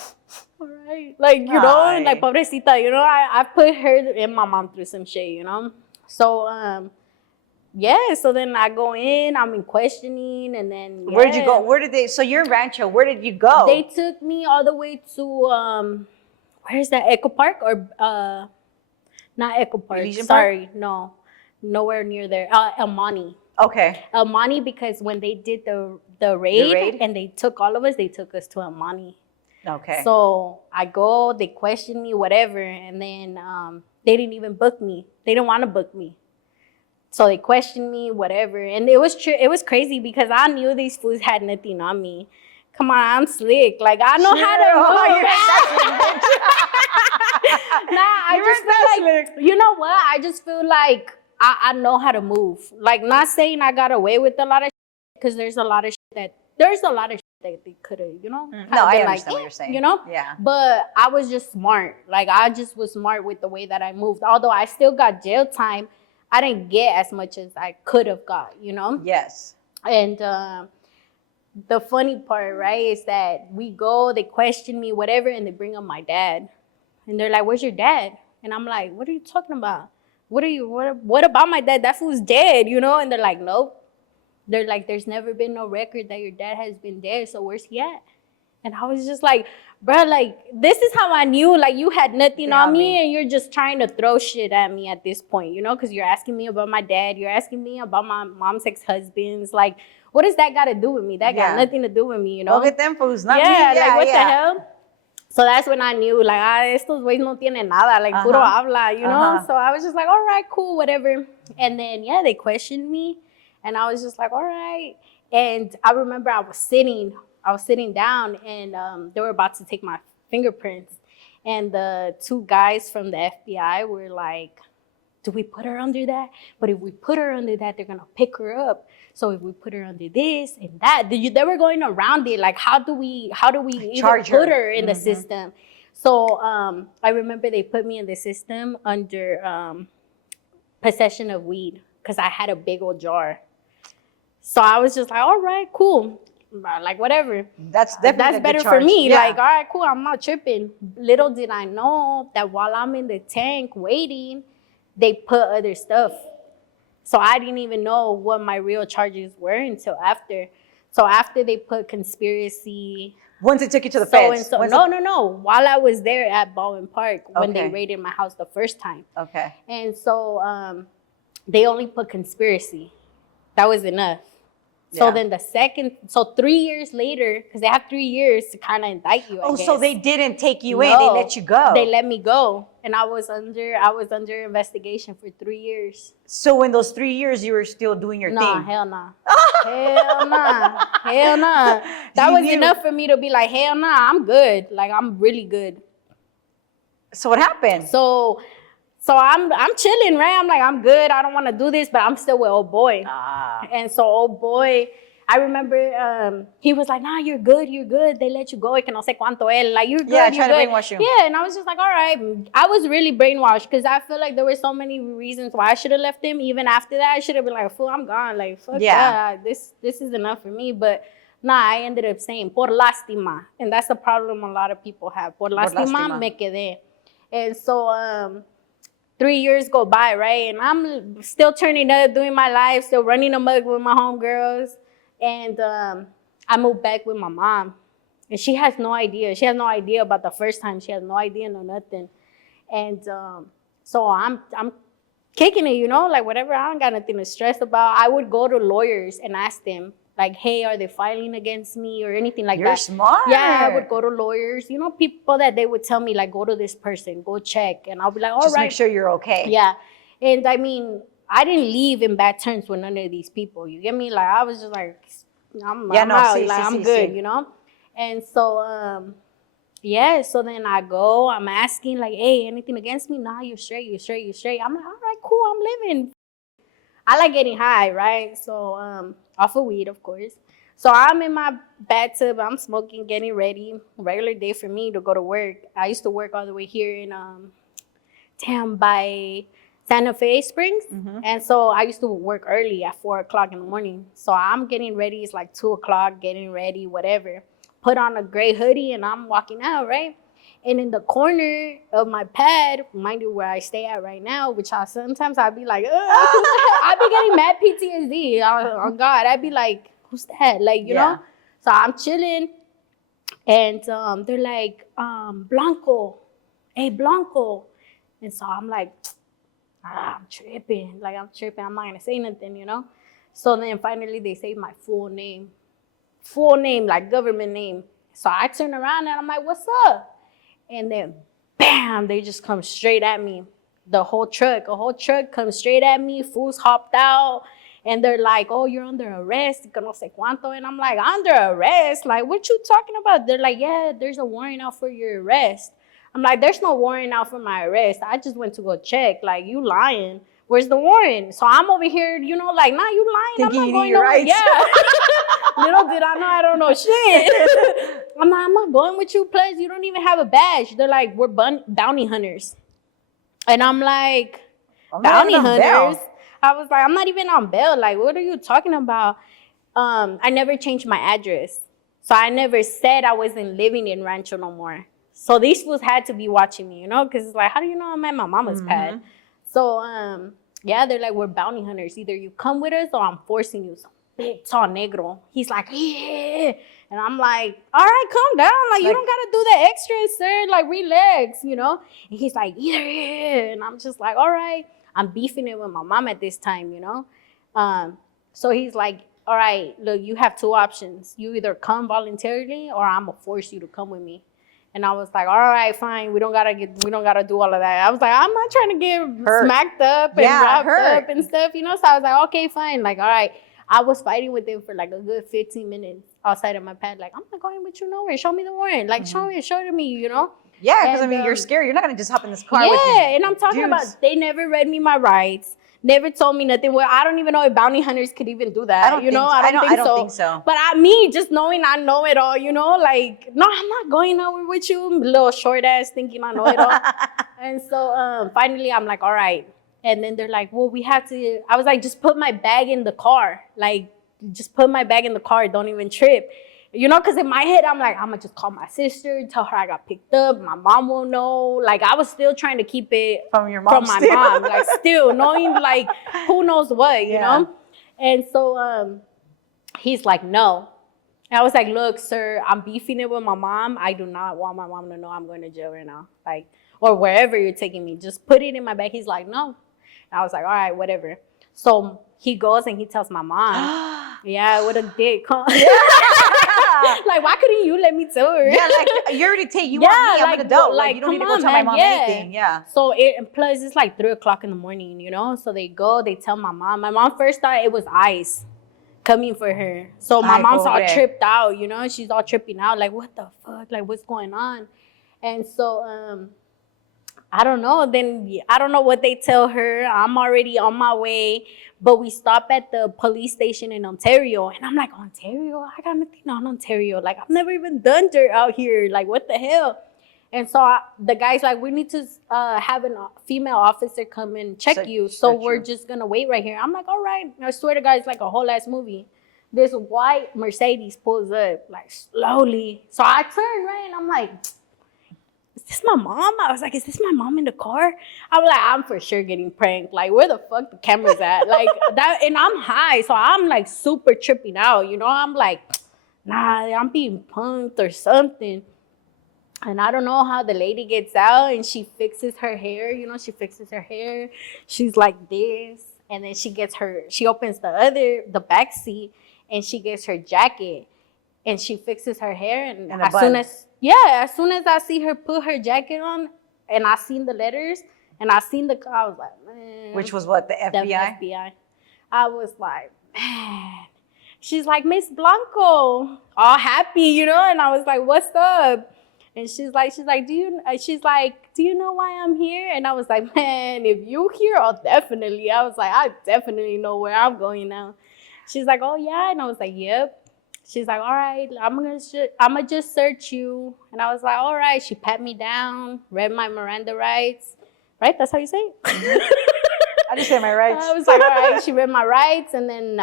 all right. Like, like, pobrecita, I put her and my mom through some shit, So, yeah, so then I go in, I'm in questioning, and then Where did you go? So you're in Rancho. Where did you go? They took me all the way to where's that? Echo Park or not Echo Park? Elysian Sorry, Park? No, nowhere near there. El Monte. Okay. El Monte, because when they did the raid and they took all of us, they took us to El Monte. Okay. So I go, they questioned me, whatever, and then they didn't even book me. They didn't want to book me. So they questioned me, whatever. And it was true. It was crazy because I knew these fools had nothing on me. Come on, I'm slick. Like, I know how to move. I just feel like, you know what? I just feel like I know how to move. Like, not saying I got away with a lot of shit, because there's a lot of shit that they could have, No, I understand what you're saying. Yeah. But I was just smart. Like, I just was smart with the way that I moved. Although I still got jail time, I didn't get as much as I could have got, Yes. And the funny part, right, is that we go, they question me, whatever, and they bring up my dad. And they're like, where's your dad? And I'm like, what are you talking about? What about my dad? That fool's dead, And they're like, nope. They're like, there's never been no record that your dad has been dead, so where's he at? And I was just like, bro, like, this is how I knew, like, you had nothing on me and you're just trying to throw shit at me at this point, because you're asking me about my dad. You're asking me about my mom's ex-husbands. Like, what does that got to do with me? That got Yeah. nothing to do with me, you know? Go get them fools, not me. Yeah, like, what the yeah. hell? So that's when I knew, like, estos güeyes no tienen nada, like, puro habla, you know? So I was just like, all right, cool, whatever. And then, yeah, they questioned me. And I was just like, all right. And I remember I was sitting down, and they were about to take my fingerprints. And the two guys from the FBI were like, do we put her under that? But if we put her under that, they're going to pick her up. So if we put her under this and that, they were going around it. Like, how do we even put her in the system? So I remember they put me in the system under possession of weed because I had a big old jar. So I was just like, all right, cool. Like, whatever. That's better for me. Yeah. Like, all right, cool. I'm not tripping. Little did I know that while I'm in the tank waiting, they put other stuff. So I didn't even know what my real charges were until after. So after they put conspiracy. Once they took you to the feds? No. While I was there at Baldwin Park when they raided my house the first time. Okay. And so they only put conspiracy. That was enough. So then 3 years later, because they have 3 years to kind of indict you, I guess. So they didn't take you in, they let you go. They let me go. And I was under investigation for 3 years. So in those 3 years, you were still doing your thing? Hell nah. Hell nah. That was enough for me to be like, hell nah, I'm good. Like, I'm really good. So what happened? So I'm chilling, right? I'm like, I'm good. I don't want to do this, but I'm still with old boy. And so old boy, I remember he was like, nah, you're good. They let you go. Que no sé cuánto él. Like, you're good. Yeah, trying to brainwash you. Yeah, and I was just like, all right. I was really brainwashed because I feel like there were so many reasons why I should have left him. Even after that, I should have been like, fool, I'm gone. Like, fuck that. This is enough for me. But nah, I ended up saying, por lástima. And that's the problem a lot of people have. Por lástima me quedé. And so 3 years go by, right? And I'm still turning up, doing my life, still running amok with my homegirls. And I moved back with my mom. And she has no idea. She has no idea about the first time. She has no idea, no nothing. And so I'm kicking it, you know? Like, whatever, I don't got nothing to stress about. I would go to lawyers and ask them, like, hey, are they filing against me or anything like that? You're smart. Yeah, I would go to lawyers. You know, people that they would tell me, like, go to this person, go check. And I'll be like, all right. Just make sure you're okay. Yeah. And I mean, I didn't leave in bad terms with none of these people. You get me? Like, I was just like, I'm good, you know? And so, so then I go, I'm asking, like, hey, anything against me? Nah, you're straight. I'm like, all right, cool, I'm living. I like getting high, right? So, off of weed, of course. So I'm in my bathtub, I'm smoking, getting ready. Regular day for me to go to work. I used to work all the way here in, by Santa Fe Springs. And so I used to work early at 4 o'clock in the morning. So I'm getting ready. It's like 2 o'clock, getting ready, whatever. Put on a gray hoodie and I'm walking out, right? And in the corner of my pad, mind you, where I stay at right now, which sometimes I'd be like, I'd be getting mad PTSD. Oh God, I'd be like, who's that? Like, you know? So I'm chilling. And they're like, Blanco. Hey, Blanco. And so I'm like, I'm tripping. Like, I'm not going to say nothing, you know? So then finally they say my full name, like government name. So I turn around and I'm like, what's up? And then, bam, they just come straight at me. A whole truck comes straight at me. Fools hopped out. And they're like, oh, you're under arrest. Que no sé cuánto. And I'm like, under arrest? Like, what you talking about? They're like, yeah, there's a warrant out for your arrest. I'm like, there's no warrant out for my arrest. I just went to go check. Like, you lying. Where's the warrant? So I'm over here, you know, like, nah, you lying. Thinking I'm not going nowhere. Yeah. Little did I know I don't know shit. I'm not going with you. Plus, you don't even have a badge. They're like, we're bounty hunters. And I'm like, bounty hunters? I was like, I'm not even on bail. Like, what are you talking about? I never changed my address. So I never said I wasn't living in Rancho no more. So these fools had to be watching me, you know? Because it's like, how do you know I'm at my mama's pad? So, they're like, we're bounty hunters. Either you come with us or I'm forcing you. So big, tall negro. He's like, yeah. And I'm like, all right, calm down. Like, you don't got to do the extras, sir. Like, relax, you know? And he's like, yeah. And I'm just like, all right. I'm beefing it with my mom at this time, you know? So he's like, all right, look, you have two options. You either come voluntarily or I'm gonna force you to come with me. And I was like, all right, fine. We don't gotta do all of that. I was like, I'm not trying to get smacked up and wrapped up and stuff, you know? So I was like, okay, fine. Like, all right. I was fighting with him for like a good 15 minutes outside of my pad. Like, I'm not going with you nowhere. Show me the warrant. Like, show it to me, you know? Yeah, because I mean, you're scared. You're not gonna just hop in this car with Yeah, and I'm talking about they never read me my rights. Never told me nothing. Well, I don't even know if bounty hunters could even do that. I don't think so. But me, just knowing I know it all, you know, like, no, I'm not going nowhere with you, little short ass thinking I know it all. And so finally I'm like, all right. And then they're like, well, we have to, I was like, just put my bag in the car. Like, just put my bag in the car. Don't even trip. You know, because in my head, I'm like, I'm going to just call my sister, tell her I got picked up. My mom won't know. Like, I was still trying to keep it from my mom. Like, still knowing, like, who knows what, you know? And so he's like, no. And I was like, look, sir, I'm beefing it with my mom. I do not want my mom to know I'm going to jail right now. Like, or wherever you're taking me. Just put it in my bag. He's like, no. And I was like, all right, whatever. So he goes and he tells my mom. Yeah, what a dick, huh? Like, why couldn't you let me tell her? Yeah, like, you already take, you want me, I'm an adult. Like, you don't need to go tell my mom anything. Yeah. So, plus, it's like 3 o'clock in the morning, you know? So they go, they tell my mom. My mom first thought it was ICE coming for her. So my mom's all tripped out, you know? She's all tripping out, like, what the fuck? Like, what's going on? And so, I don't know. Then I don't know what they tell her. I'm already on my way. But we stop at the police station in Ontario. And I'm like, Ontario? I got nothing on Ontario. Like, I've never even done dirt out here. Like, what the hell? And so the guy's like, we need to have a female officer come and check you. So we're just going to wait right here. I'm like, all right. I swear to God, it's like a whole ass movie. This white Mercedes pulls up, like, slowly. So I turn, right? And I'm like, is this my mom? I was like, is this my mom in the car? I was like, I'm for sure getting pranked. Like, where the fuck the cameras at? Like, that, and I'm high, so I'm like super tripping out, you know? I'm like, nah, I'm being punked or something. And I don't know how the lady gets out and she fixes her hair, you know? She fixes her hair. She's like this. And then she opens the back seat and she gets her jacket and she fixes her hair. And as soon as I see her put her jacket on and I seen the letters and I seen the car, I was like, man. Which was what, the FBI? The FBI. I was like, man. She's like, Miss Blanco, all happy, you know? And I was like, what's up? And she's like, do you know why I'm here? And I was like, man, if you here, I'll definitely. I was like, I definitely know where I'm going now. She's like, oh yeah. And I was like, yep. She's like, all right, I'm gonna just search you. And I was like, all right. She pat me down, read my Miranda rights. Right? That's how you say it? I just say my rights. I was like, all right. She read my rights. And then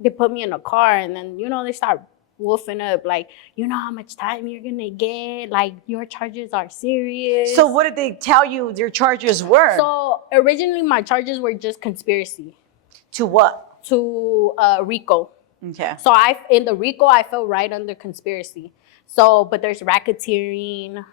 they put me in a car. And then, you know, they start woofing up. Like, you know how much time you're going to get? Like, your charges are serious. So what did they tell you your charges were? So originally my charges were just conspiracy. To what? To RICO. Okay. So in the RICO, I fell right under conspiracy. So, but there's racketeering.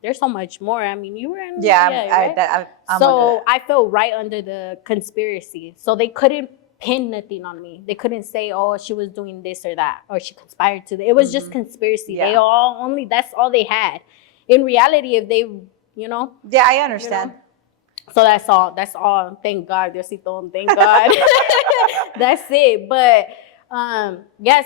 There's so much more. I mean, you were in. Yeah, I'm so I fell right under the conspiracy. So they couldn't pin nothing on me. They couldn't say, oh, she was doing this or that, or she conspired to. It was just conspiracy. Yeah. That's all they had. In reality, if they, you know. Yeah, I understand. You know, so that's all. Thank God, Diosito. Thank God. That's it. But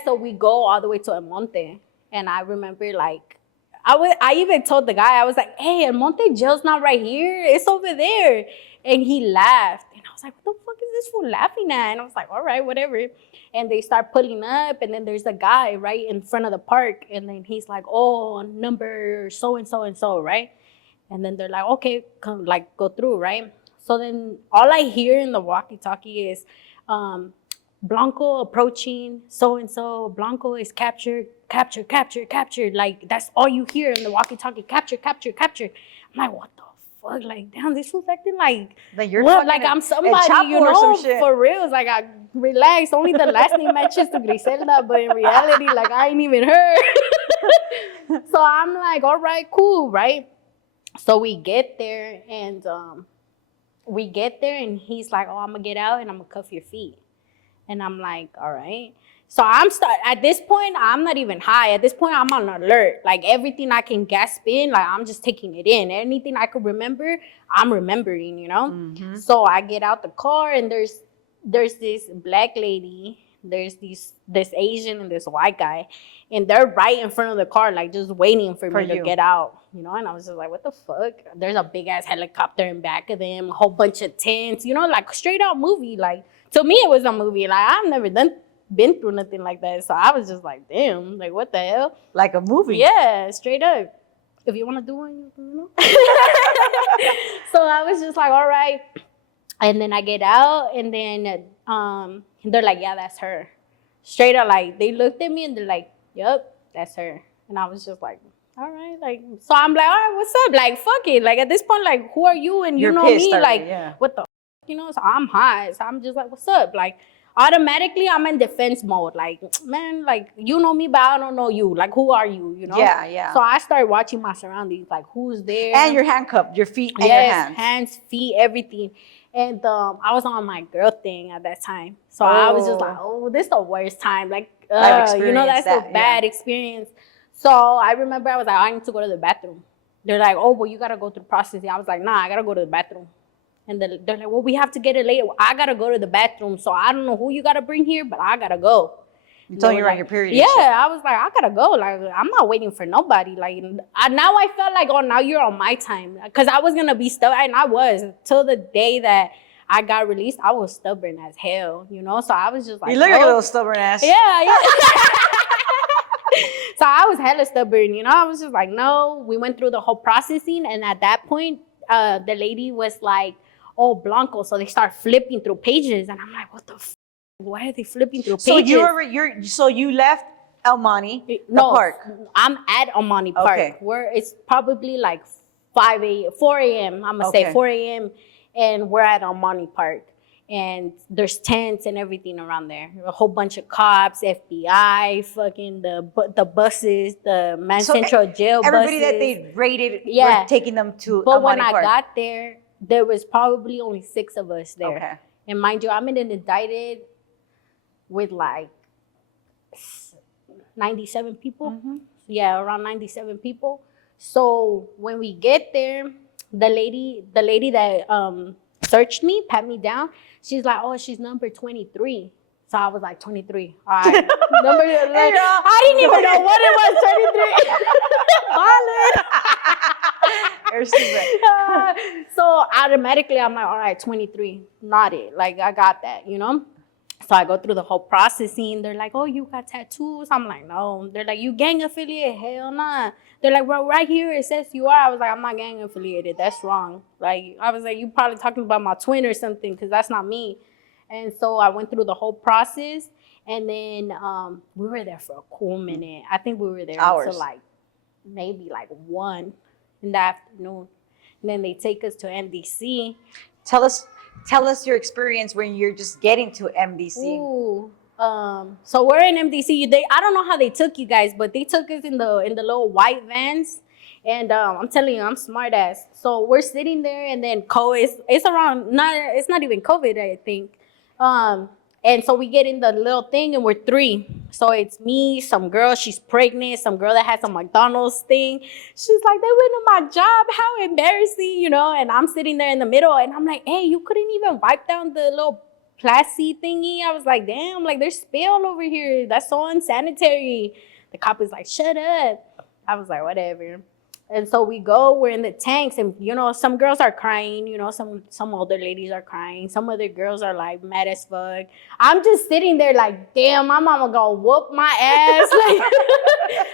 so we go all the way to El Monte. And I remember, like, I even told the guy, I was like, hey, El Monte jail's not right here. It's over there. And he laughed. And I was like, what the fuck is this fool laughing at? And I was like, all right, whatever. And they start pulling up. And then there's a guy right in front of the park. And then he's like, oh, number so-and-so and so, right? And then they're like, okay, come, like, go through, right? So then all I hear in the walkie-talkie is Blanco approaching so-and-so. Blanco is captured. Like, that's all you hear in the walkie-talkie. Capture. I'm like, what the fuck? Like, damn, this was acting like you're what? Like, I'm somebody, you know, for real. It's like, I relax. Only the last name matches to Griselda, but in reality, like, I ain't even her. So I'm like, all right, cool, right? So we get there, and he's like, oh, I'm gonna get out and I'm gonna cuff your feet. And I'm like, all right. So at this point, I'm not even high. At this point, I'm on alert. Like everything I can gasp in, like I'm just taking it in. Anything I could remember, I'm remembering, you know? Mm-hmm. So I get out the car and there's this black lady, there's this Asian and this white guy, and they're right in front of the car, like just waiting for me to get out, you know? And I was just like, what the fuck? There's a big ass helicopter in back of them, a whole bunch of tents, you know, like straight out movie. Like to me, it was a movie. Like I've never been through nothing like that. So I was just like, damn, like what the hell? Like a movie. Yeah, straight up. If you want to do one, you know. So I was just like, all right. And then I get out, and then they're like, yeah, that's her. Straight up, like they looked at me and they're like, yep, that's her. And I was just like, all right, like, so I'm like, all right, what's up? Like, fuck it. Like at this point, like, who are you? And you know me, already, like, yeah. what the, you know? So I'm hot. So I'm just like, what's up? Like, automatically I'm in defense mode. Like, man, like you know me, but I don't know you. Like, who are you? You know? Yeah, yeah. So I started watching my surroundings, like who's there. And you're handcuffed, your feet and yes, your hands, feet, everything. And I was on my girl thing at that time. So I was just like, oh, this is the worst time. Like, you know, that's a bad experience. So I remember I was like, I need to go to the bathroom. They're like, oh, well, you got to go through processing. I was like, nah, I got to go to the bathroom. And they're like, well, we have to get it later. I got to go to the bathroom. So I don't know who you got to bring here, but I got to go. Until you're on your period. Yeah, I was like, I got to go. Like, I'm not waiting for nobody. Like, now I felt like, oh, now you're on my time. Because I was going to be stubborn. And I was. Till the day that I got released, I was stubborn as hell, you know? So I was just like, you look like a little stubborn ass. Yeah. So I was hella stubborn, you know? I was just like, no. We went through the whole processing. And at that point, the lady was like, oh, Blanco. So they start flipping through pages. And I'm like, what the f***? Why are they flipping through pages? So you left El Monte, the park. I'm at El Monte Park, where it's probably like 4 a.m. I'm going to say 4 a.m. And we're at El Monte Park. And there's tents and everything around there. A whole bunch of cops, FBI, fucking the buses, the Central jail buses. Everybody that they raided were taking them to El Monte Park. But when I got there was probably only 6 of us there. Okay. And mind you, I'm in an indicted with like 97 people. Mm-hmm. Yeah, around 97 people. So when we get there, the lady that searched me, pat me down, she's like, oh, she's number 23. So I was like, 23. All right. I didn't even know what it was, 23. So automatically I'm like, all right, 23. Not it. Like, I got that, you know? So I go through the whole processing. They're like, oh, you got tattoos? I'm like, no. They're like, you gang affiliated? Hell nah. They're like, well, right here it says you are. I was like, I'm not gang affiliated. That's wrong. Like, I was like, you probably talking about my twin or something, because that's not me. And so I went through the whole process. And then we were there for a cool minute. I think we were there until like maybe like 1 in the afternoon. And then they take us to MDC. Tell us your experience when you're just getting to MDC. Ooh, so we're in MDC. I don't know how they took you guys, but they took us in the little white vans. And I'm telling you, I'm smart ass. So we're sitting there, and then it's not even COVID, I think. And so we get in the little thing, and we're 3. So it's me, some girl, she's pregnant, some girl that has a McDonald's thing. She's like, they went to my job. How embarrassing, you know? And I'm sitting there in the middle, and I'm like, hey, you couldn't even wipe down the little plastic thingy. I was like, damn, like there's spill over here. That's so unsanitary. The cop is like, shut up. I was like, whatever. And so we're in the tanks, and, you know, some girls are crying, you know, some older ladies are crying. Some other girls are like mad as fuck. I'm just sitting there like, damn, my mama gonna whoop my ass. Like,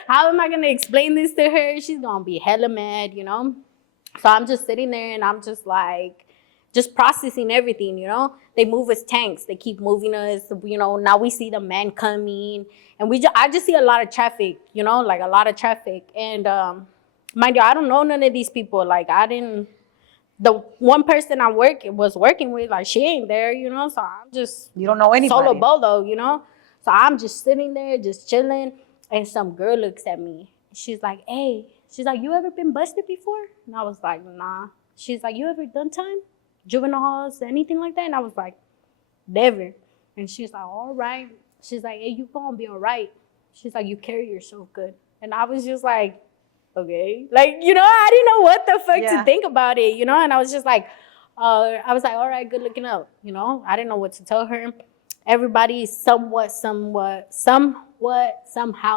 how am I gonna explain this to her? She's gonna be hella mad, you know? So I'm just sitting there, and I'm just like, just processing everything, you know? They move us tanks. They keep moving us, you know. Now we see the man coming, and I just see a lot of traffic, you know, like a lot of traffic. And, mind you, I don't know none of these people. Like, the one person I was working with, like, she ain't there, you know? So I'm just... You don't know anybody. Solo bolo, you know? So I'm just sitting there, just chilling, and some girl looks at me. She's like, hey. She's like, you ever been busted before? And I was like, nah. She's like, you ever done time? Juvenile halls, anything like that? And I was like, never. And she's like, all right. She's like, hey, you gonna be all right. She's like, you carry yourself good. And I was just like, okay. Like, you know, I didn't know what the fuck to think about it, you know? And I was just like, I was like, all right, good looking out, you know? I didn't know what to tell her. Everybody somehow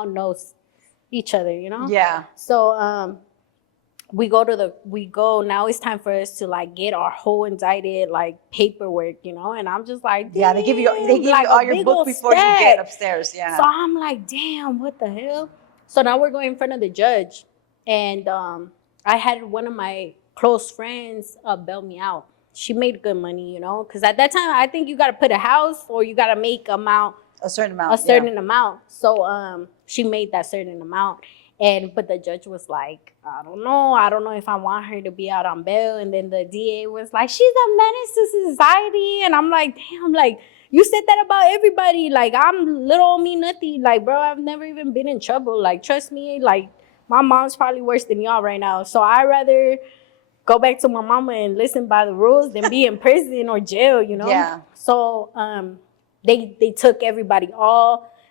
knows each other, you know? Yeah. So we go now it's time for us to like get our whole indicted like paperwork, you know? And I'm just like, yeah, they give you like all your book before you get upstairs. Yeah. So I'm like, damn, what the hell? So now we're going in front of the judge. And I had one of my close friends bail me out. She made good money, you know, because at that time I think you got to put a house or you got to make a certain amount. So she made that certain amount. But the judge was like, I don't know if I want her to be out on bail. And then the DA was like, she's a menace to society. And I'm like, damn, like, you said that about everybody. Like, I'm little old me nothing. Like, bro, I've never even been in trouble. Like, trust me, like, my mom's probably worse than y'all right now. So I'd rather go back to my mama and listen by the rules than be in prison or jail, you know? Yeah. So they took everybody,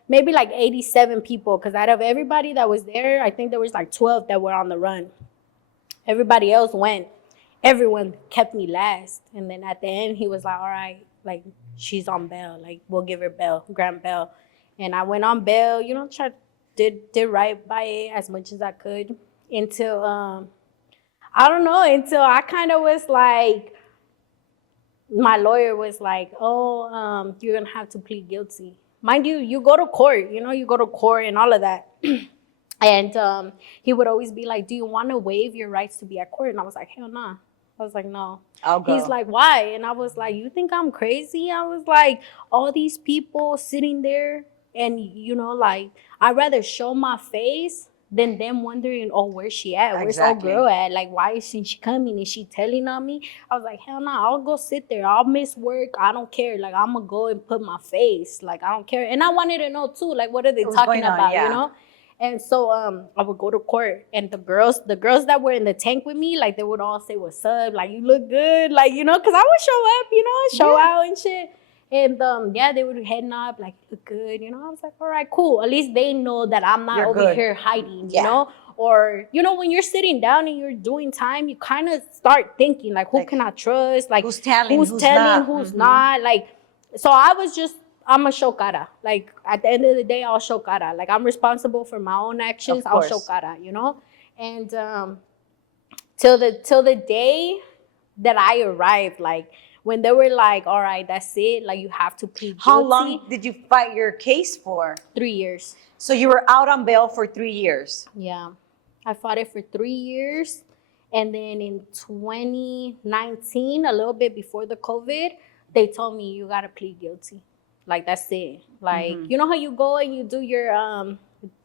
maybe like 87 people, because out of everybody that was there, I think there was like 12 that were on the run. Everybody else went. Everyone kept me last. And then at the end, he was like, all right, like, she's on bail. Like, we'll give her bail, grant bail. And I went on bail, you know, did right by it as much as I could until, I don't know, until I kind of was like, my lawyer was like, oh, you're going to have to plead guilty. Mind you, you go to court, you know, you go to court and all of that. And he would always be like, do you want to waive your rights to be at court? And I was like, hell nah. I was like, no. I'll go. He's like, why? And I was like, you think I'm crazy? I was like, all these people sitting there and, you know, like, I'd rather show my face than them wondering, oh, where's she at? Where's old girl at? Like, why isn't she coming? Is she telling on me? I was like, hell no, I'll go sit there. I'll miss work. I don't care. Like, I'm going to go and put my face. Like, I don't care. And I wanted to know, too, like, what are they talking about, you know? And so I would go to court, and the girls that were in the tank with me, like, they would all say, what's up? Like, you look good. Like, you know, because I would show up, you know, show out and shit. And yeah, they would head nod, like, look good, you know. I was like, all right, cool. At least they know that I'm not over here hiding, you know. Or, you know, when you're sitting down and you're doing time, you kind of start thinking, like, who can I trust? Like, who's telling, who's not. Like, so I was just, I'm a show cara. Like, at the end of the day, I'll show cara. Like, I'm responsible for my own actions. I'll show cara, you know. And till the day that I arrived, like, when they were like, all right, that's it. Like, you have to plead guilty. How long did you fight your case for? 3 years. So you were out on bail for 3 years? Yeah. I fought it for 3 years. And then in 2019, a little bit before the COVID, they told me, you got to plead guilty. Like, that's it. Like, you know how you go and you do your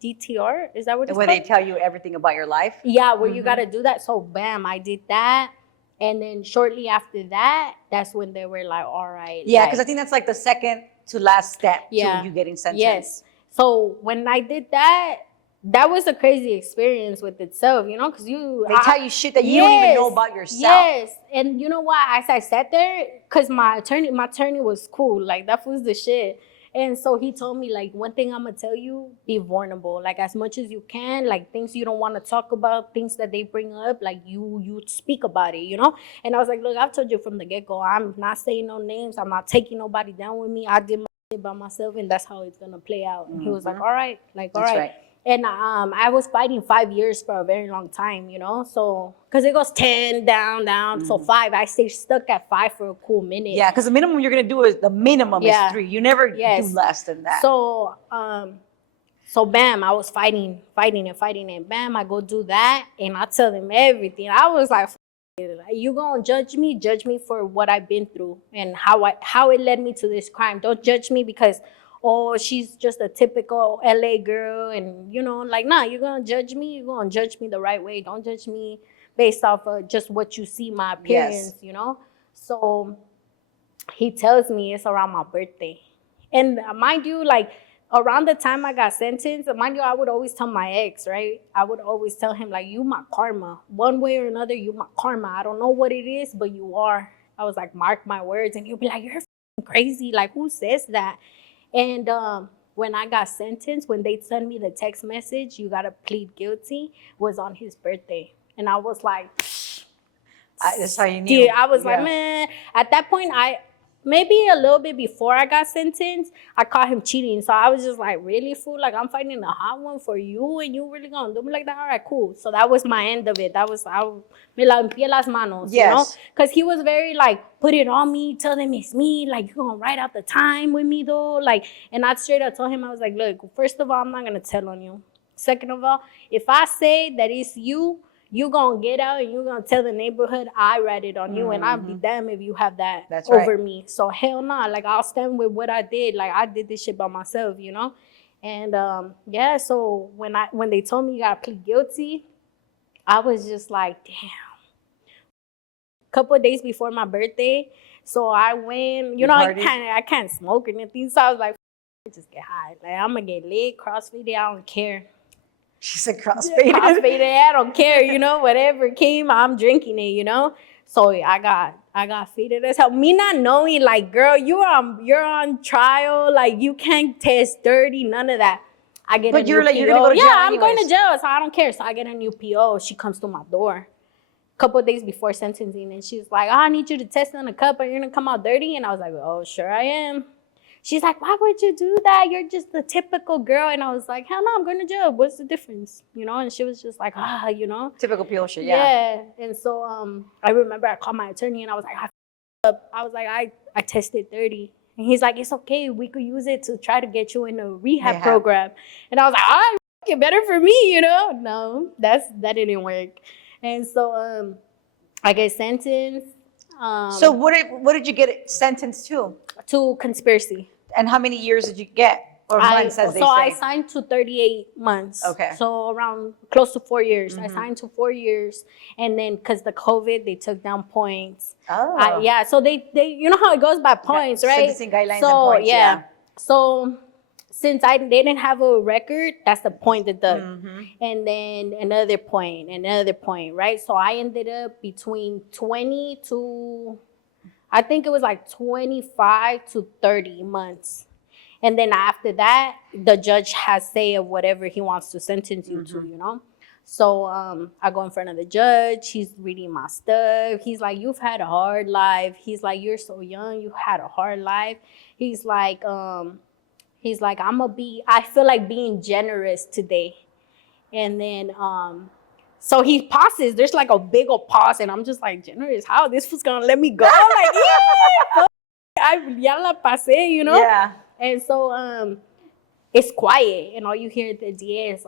DTR? Is that what it's called? Where they tell you everything about your life? Yeah, where you got to do that. So, bam, I did that. And then shortly after that, that's when they were like, all right. Yeah, because I think that's like the second to last step to you getting sentenced. Yes. So when I did that, that was a crazy experience with itself, you know, because they tell you shit that you don't even know about yourself. Yes. And you know what? As I sat there, because my attorney was cool. Like, that was the shit. And so he told me, like, one thing I'm going to tell you, be vulnerable. Like, as much as you can, like, things you don't want to talk about, things that they bring up, like, you speak about it, you know? And I was like, look, I've told you from the get-go, I'm not saying no names. I'm not taking nobody down with me. I did my shit by myself, and that's how it's going to play out. And he was like, all right. Like, all right. And I was fighting 5 years for a very long time, you know? So, because it goes 10, down. So 5, I stayed stuck at 5 for a cool minute. Yeah, because the minimum you're going to do is, the minimum is 3. You never do less than that. So, bam, I was fighting. And bam, I go do that. And I tell them everything. I was like, you gonna judge me for what I've been through and how it led me to this crime. Don't judge me because, oh, she's just a typical LA girl. And, you know, like, nah, you're going to judge me. You're going to judge me the right way. Don't judge me based off of just what you see, my appearance, you know? So he tells me it's around my birthday. And mind you, like, around the time I got sentenced, mind you, I would always tell my ex, right? I would always tell him, like, you my karma. One way or another, you my karma. I don't know what it is, but you are. I was like, mark my words. And he'll be like, you're crazy. Like, who says that? And when I got sentenced, when they sent me the text message, you gotta plead guilty, was on his birthday. And I was like, That's how you knew. yeah, I was like, man. At that point, maybe a little bit before I got sentenced, I caught him cheating. So I was just like, really, fool? Like, I'm fighting a hot one for you, and you really gonna do me like that? All right, cool. So that was my end of it. Me la limpié las manos, you know? Because he was very like, put it on me, tell them it's me. Like, you gonna write out the time with me, though? Like, and I straight up told him, I was like, look, first of all, I'm not gonna tell on you. Second of all, if I say that it's you gonna get out and you gonna tell the neighborhood I ratted on you, and I'll be damned if you have that over me. So hell nah, like I'll stand with what I did. Like I did this shit by myself, you know? And yeah, so when they told me you gotta plead guilty, I was just like, damn. A couple of days before my birthday, so I went, you know, I can't smoke or anything. So I was like, just get high. Like I'm gonna get lit, crossfaded, I don't care. She said crossfaded. Crossfaded, I don't care, you know, whatever came, I'm drinking it, you know. So I got faded as hell. Me not knowing, like, girl, you're on trial, like you can't test dirty, none of that. I get a new PO. You're gonna go to jail I'm going to jail, so I don't care. So I get a new PO. She comes to my door a couple of days before sentencing, and she's like, I need you to test in a cup, or you're gonna come out dirty. And I was like, oh, sure I am. She's like, why would you do that? You're just a typical girl. And I was like, hell no, I'm going to jail. What's the difference? You know? And she was just like, you know? Typical PO shit, yeah. And so I remember I called my attorney and I was like, I tested 30. And he's like, it's okay. We could use it to try to get you in a rehab program. And I was like, all right, get better for me, you know? No, that didn't work. And so I get sentenced. So what did you get sentenced to? To conspiracy. And how many years did you get? Or months, as they say? So I signed to 38 months. Okay. So around close to 4 years. Mm-hmm. I signed to 4 years. And then because the COVID, they took down points. Oh. Yeah. So they you know how it goes by points, right? Sentencing guidelines and points, yeah. So since they didn't have a record, that's the point that the, and then another point, right? So I ended up between 20 to, I think it was like 25 to 30 months. And then after that, the judge has say of whatever he wants to sentence you to, you know? So I go in front of the judge. He's reading my stuff. He's like, you've had a hard life. He's like, you're so young. You had a hard life. He's like, I feel like being generous today. And then, so he pauses. There's like a big old pause. And I'm just like, generous? How? This was going to let me go? I'm like, yeah. Ya la pasé, you know? Yeah. And so it's quiet. And all you hear at the DA is,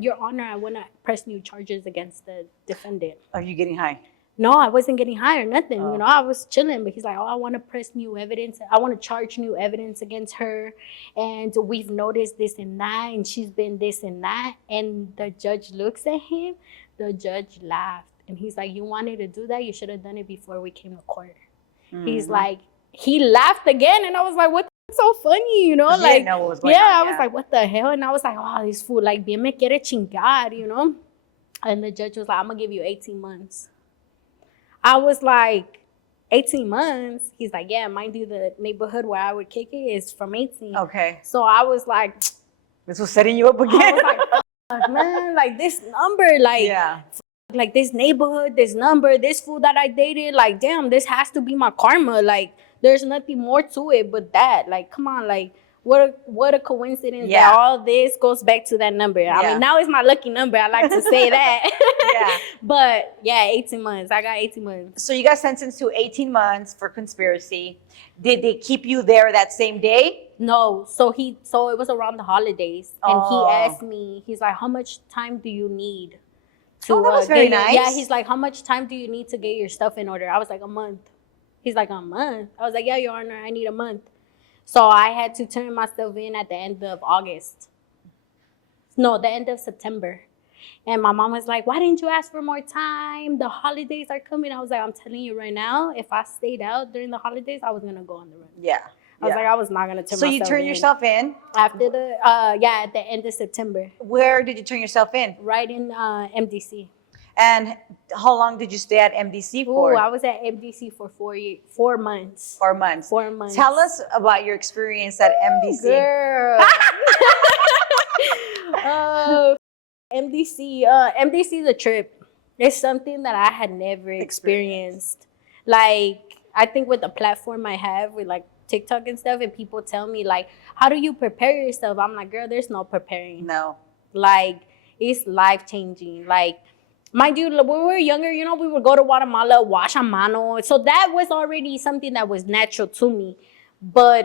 Your Honor, I want to press new charges against the defendant. Are you getting high? No, I wasn't getting high or nothing. You know, I was chilling. But he's like, I want to press new evidence. I want to charge new evidence against her. And we've noticed this and that. And she's been this and that. And the judge looks at him. The judge laughed. And he's like, you wanted to do that? You should have done it before we came to court. Mm-hmm. He's like, he laughed again. And I was like, what? So funny, you know? Like, didn't know what was going on, I was like, what the hell? And I was like, this fool, like, bien me quiere chingar, you know? And the judge was like, I'm going to give you 18 months. I was like, 18 months? He's like, yeah, mind you, the neighborhood where I would kick it is from 18. Okay. So I was like, this was setting you up again. I was like, man, like this number, like this neighborhood, this number, this fool that I dated, like, damn, this has to be my karma. Like, there's nothing more to it but that. Like, come on, like, what a coincidence that all this goes back to that number. I mean, now it's my lucky number. I like to say that. But, 18 months. I got 18 months. So you got sentenced to 18 months for conspiracy. Did they keep you there that same day? No. So it was around the holidays. And he asked me, he's like, how much time do you need to that was very nice. Yeah, he's like, how much time do you need to get your stuff in order? I was like, a month. He's like, a month? I was like, yeah, Your Honor, I need a month. So I had to turn myself in at the end of August. No, the end of September. And my mom was like, why didn't you ask for more time? The holidays are coming. I was like, I'm telling you right now, if I stayed out during the holidays, I was going to go on the run. Yeah. I was like, I was not going to turn myself in. So you turned yourself in? After at the end of September. Where did you turn yourself in? Right in MDC. And how long did you stay at MDC Ooh, for? I was at MDC for 4 months. 4 months. 4 months. Tell us about your experience at MDC. Girl. MDC. MDC is a trip. It's something that I had never experienced. Like, I think with the platform I have with like TikTok and stuff, and people tell me like, how do you prepare yourself? I'm like, girl, there's no preparing. No. Like, it's life changing. Like, mind you, when we were younger, you know, we would go to Guatemala, wash a mano. So that was already something that was natural to me. But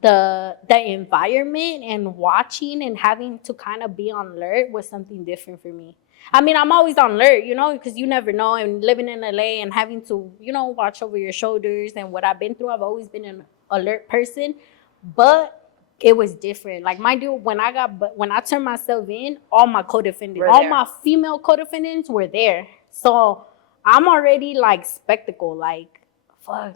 the environment and watching and having to kind of be on alert was something different for me. I mean, I'm always on alert, you know, because you never know. And living in LA and having to, you know, watch over your shoulders and what I've been through, I've always been an alert person. But it was different. Like, mind you, when I turned myself in, all my co-defendants, all my female co-defendants were there. So I'm already like spectacle, like, fuck,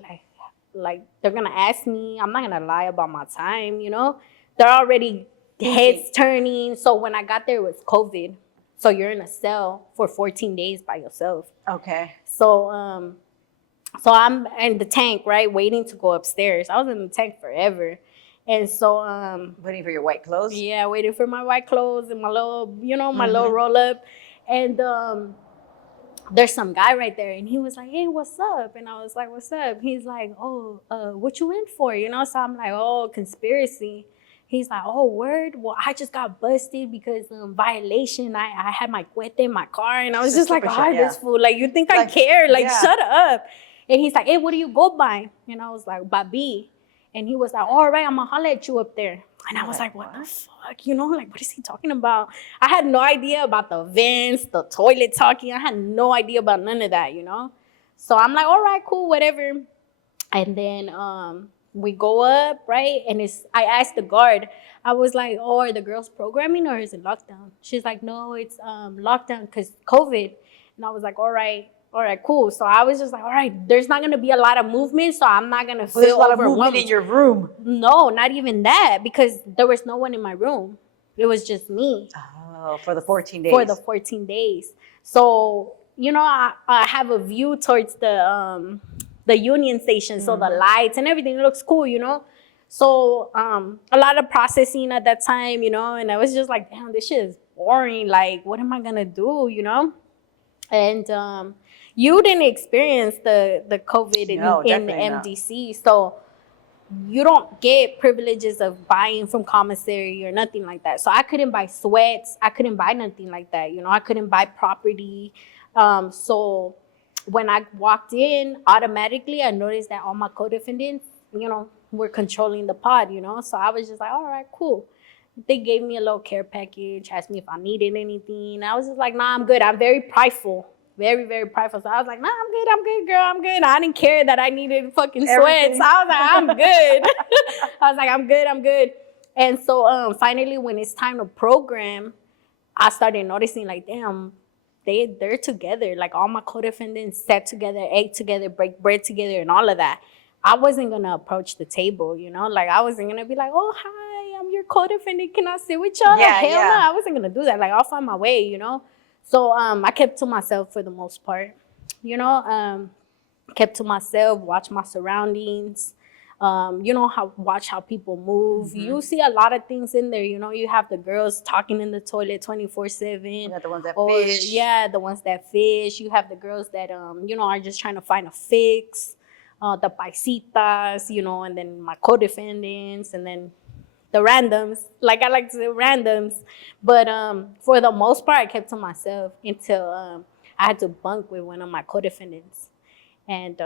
like they're gonna ask me. I'm not gonna lie about my time, you know. They're already heads turning. So when I got there, it was COVID. So you're in a cell for 14 days by yourself. Okay. So so I'm in the tank, right, waiting to go upstairs. I was in the tank forever. And so waiting for your white clothes? Yeah, waiting for my white clothes and my little, you know, my little roll up. And there's some guy right there, and he was like, hey, what's up? And I was like, what's up? He's like, oh, what you in for? You know, so I'm like, oh, conspiracy. He's like, oh, word? Well, I just got busted because violation. I had my cuete in my car, and I was just like, oh, this fool. Like, you think I care? Like, shut up. And he's like, hey, what do you go by? And I was like, Babi. And he was like, all right, I'm going to holler at you up there. And I was like, what the fuck? You know, like, what is he talking about? I had no idea about the vents, the toilet talking. I had no idea about none of that, you know? So I'm like, all right, cool, whatever. And then we go up, right? And I asked the guard, I was like, oh, are the girls programming or is it lockdown? She's like, no, it's lockdown because COVID. And I was like, all right, cool. So I was just like, all right, there's not going to be a lot of movement, so I'm not going to feel there's a lot of overwhelmed. movement in your room. No, not even that, because there was no one in my room. It was just me. Oh, for the 14 days. For the 14 days. So, you know, I have a view towards the Union Station, so the lights and everything looks cool, you know? So a lot of processing at that time, you know, and I was just like, damn, this shit is boring. Like, what am I going to do, you know? And you didn't experience the COVID in MDC, so you don't get privileges of buying from commissary or nothing like that. So I couldn't buy sweats. I couldn't buy nothing like that. You know, I couldn't buy property. So when I walked in, automatically I noticed that all my co-defendants, you know, were controlling the pod, you know. So I was just like, all right, cool. They gave me a little care package, asked me if I needed anything. I was just like, nah, I'm good. I'm very prideful. Very, very prideful. So I was like, nah, I'm good, girl, I'm good. I didn't care that I needed fucking sweats. I was like, I'm good. I was like, I'm good. And so finally, when it's time to program, I started noticing like, damn, they're together. Like all my co-defendants sat together, ate together, break bread together and all of that. I wasn't going to approach the table, you know? Like I wasn't going to be like, oh, hi, I'm your co-defendant. Can I sit with y'all? Hell no, I wasn't going to do that. Like I'll find my way, you know? So I kept to myself for the most part, you know, kept to myself, watch my surroundings, you know, watch how people move. You see a lot of things in there, you know, you have the girls talking in the toilet 24/7. You got the ones that fish. Yeah, the ones that fish. You have the girls that, you know, are just trying to find a fix, the paisitas, you know, and then my co-defendants, and then the randoms, like I like to say randoms. But for the most part, I kept to myself until I had to bunk with one of my co-defendants. And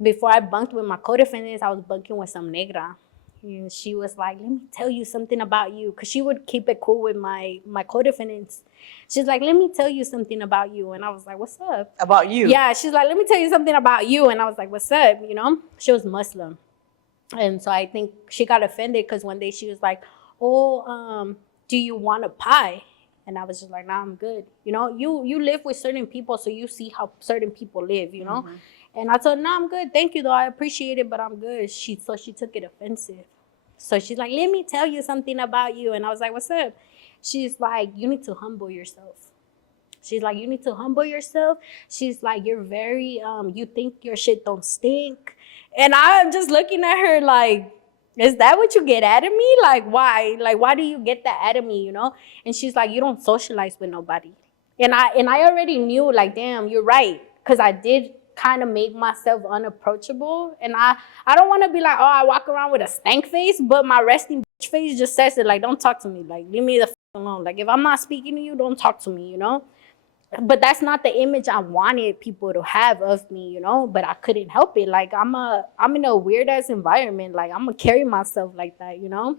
before I bunked with my co-defendants, I was bunking with some negra. And she was like, let me tell you something about you. Because she would keep it cool with my co-defendants. She's like, let me tell you something about you. And I was like, what's up? About you? Yeah, she's like, let me tell you something about you. And I was like, what's up? You know, she was Muslim. And so I think she got offended because one day she was like, oh, do you want a pie? And I was just like, nah, I'm good. You know, you live with certain people, so you see how certain people live, you know? And I told her, nah, I'm good. Thank you, though. I appreciate it, but I'm good. So she took it offensive. So she's like, let me tell you something about you. And I was like, what's up? She's like, you need to humble yourself. She's like, you need to humble yourself. She's like, you're very, you think your shit don't stink. And I'm just looking at her like, is that what you get out of me? Like, why? Like, why do you get that out of me, you know? And she's like, you don't socialize with nobody. And I already knew, like, damn, you're right. Because I did kind of make myself unapproachable. And I don't want to be like, oh, I walk around with a stank face, but my resting bitch face just says it, like, don't talk to me. Like, leave me the f alone. Like, if I'm not speaking to you, don't talk to me, you know? But that's not the image I wanted people to have of me, you know? But I couldn't help it. Like, I'm in a weird ass environment. Like, I'm gonna carry myself like that, you know?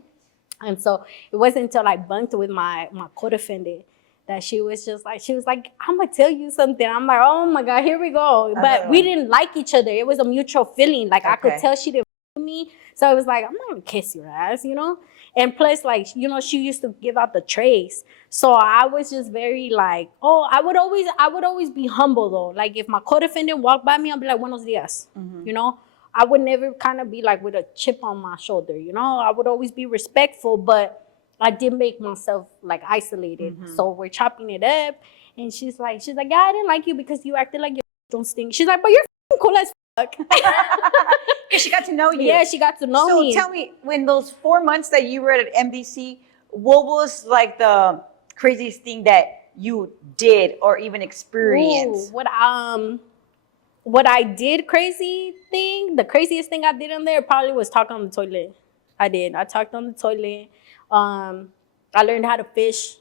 And so it wasn't until I bunked with my co-defendant that she was like, I'm gonna tell you something. I'm like, oh my God, here we go. But we didn't like each other. It was a mutual feeling. Like, I could tell she didn't f me. So it was like, I'm not gonna kiss your ass, you know? And plus, like, you know, she used to give out the trays. So I was just very like, oh, I would always be humble though. Like, if my co-defendant walked by me, I'd be like, buenos dias, you know? I would never kind of be like with a chip on my shoulder, you know? I would always be respectful, but I did make myself like isolated. So we're chopping it up. And she's like, yeah, I didn't like you because you acted like you don't stink. She's like, but you're cool as fuck. Because she got to know you. Yeah, she got to know me. So tell me, when those 4 months that you were at NBC, what was like the craziest thing that you did or even experienced? What I did the craziest thing I did in there probably was talk on the toilet. I talked on the toilet. I learned how to fish.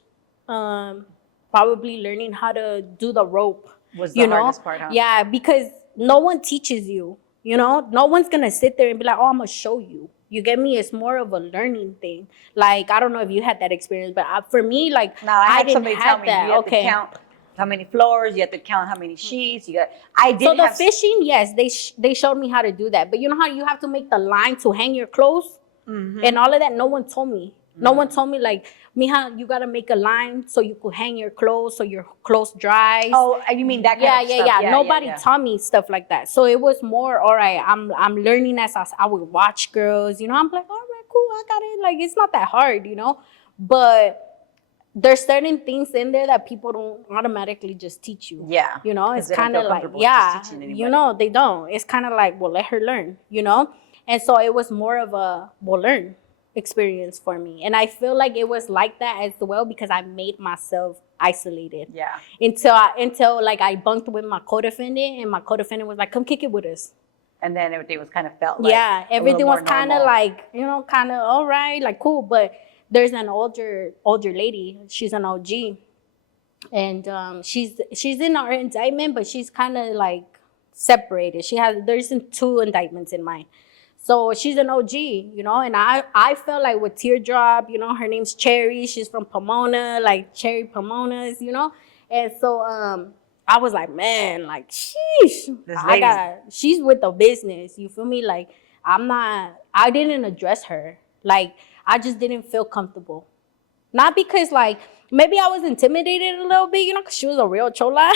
Probably learning how to do the rope. Was the hardest part, huh? Yeah, because no one teaches you, you know? No one's gonna sit there and be like, oh, I'm gonna show you. You get me? It's more of a learning thing. Like, I don't know if you had that experience, but for me, like, no, I had didn't somebody have tell me, that. you have to count how many floors, you have to count how many sheets. So the fishing, yes, they showed me how to do that. But you know how you have to make the line to hang your clothes and all of that? No one told me. No one told me, like, Mija, you gotta make a line so you could hang your clothes so your clothes dries. Oh, you mean that kind of stuff? Yeah. Nobody taught me stuff like that. So it was more, all right, I'm learning as I would watch girls, you know. I'm like, all right, cool, I got it. Like, it's not that hard, you know. But there's certain things in there that people don't automatically just teach you. Yeah. You know, it's kind of like, you know, they don't. It's kind of like, well, let her learn, you know. And so it was more of a, well, learn experience for me. And I feel like it was like that as well because I made myself isolated. Yeah. Until like I bunked with my co-defendant and my co-defendant was like, come kick it with us. And then everything was kind of felt like everything was kind of like, you know, kind of all right, like cool. But there's an older lady. She's an OG. And she's in our indictment, but she's kind of like separated. There's 2 indictments in mine. So she's an OG, you know, and I felt like with Teardrop, you know, her name's Cherry. She's from Pomona, like Cherry Pomonas, you know. And so I was like, man, like, sheesh. She's with the business, you feel me? Like, I didn't address her. Like, I just didn't feel comfortable. Not because, like, maybe I was intimidated a little bit, you know, because she was a real chola.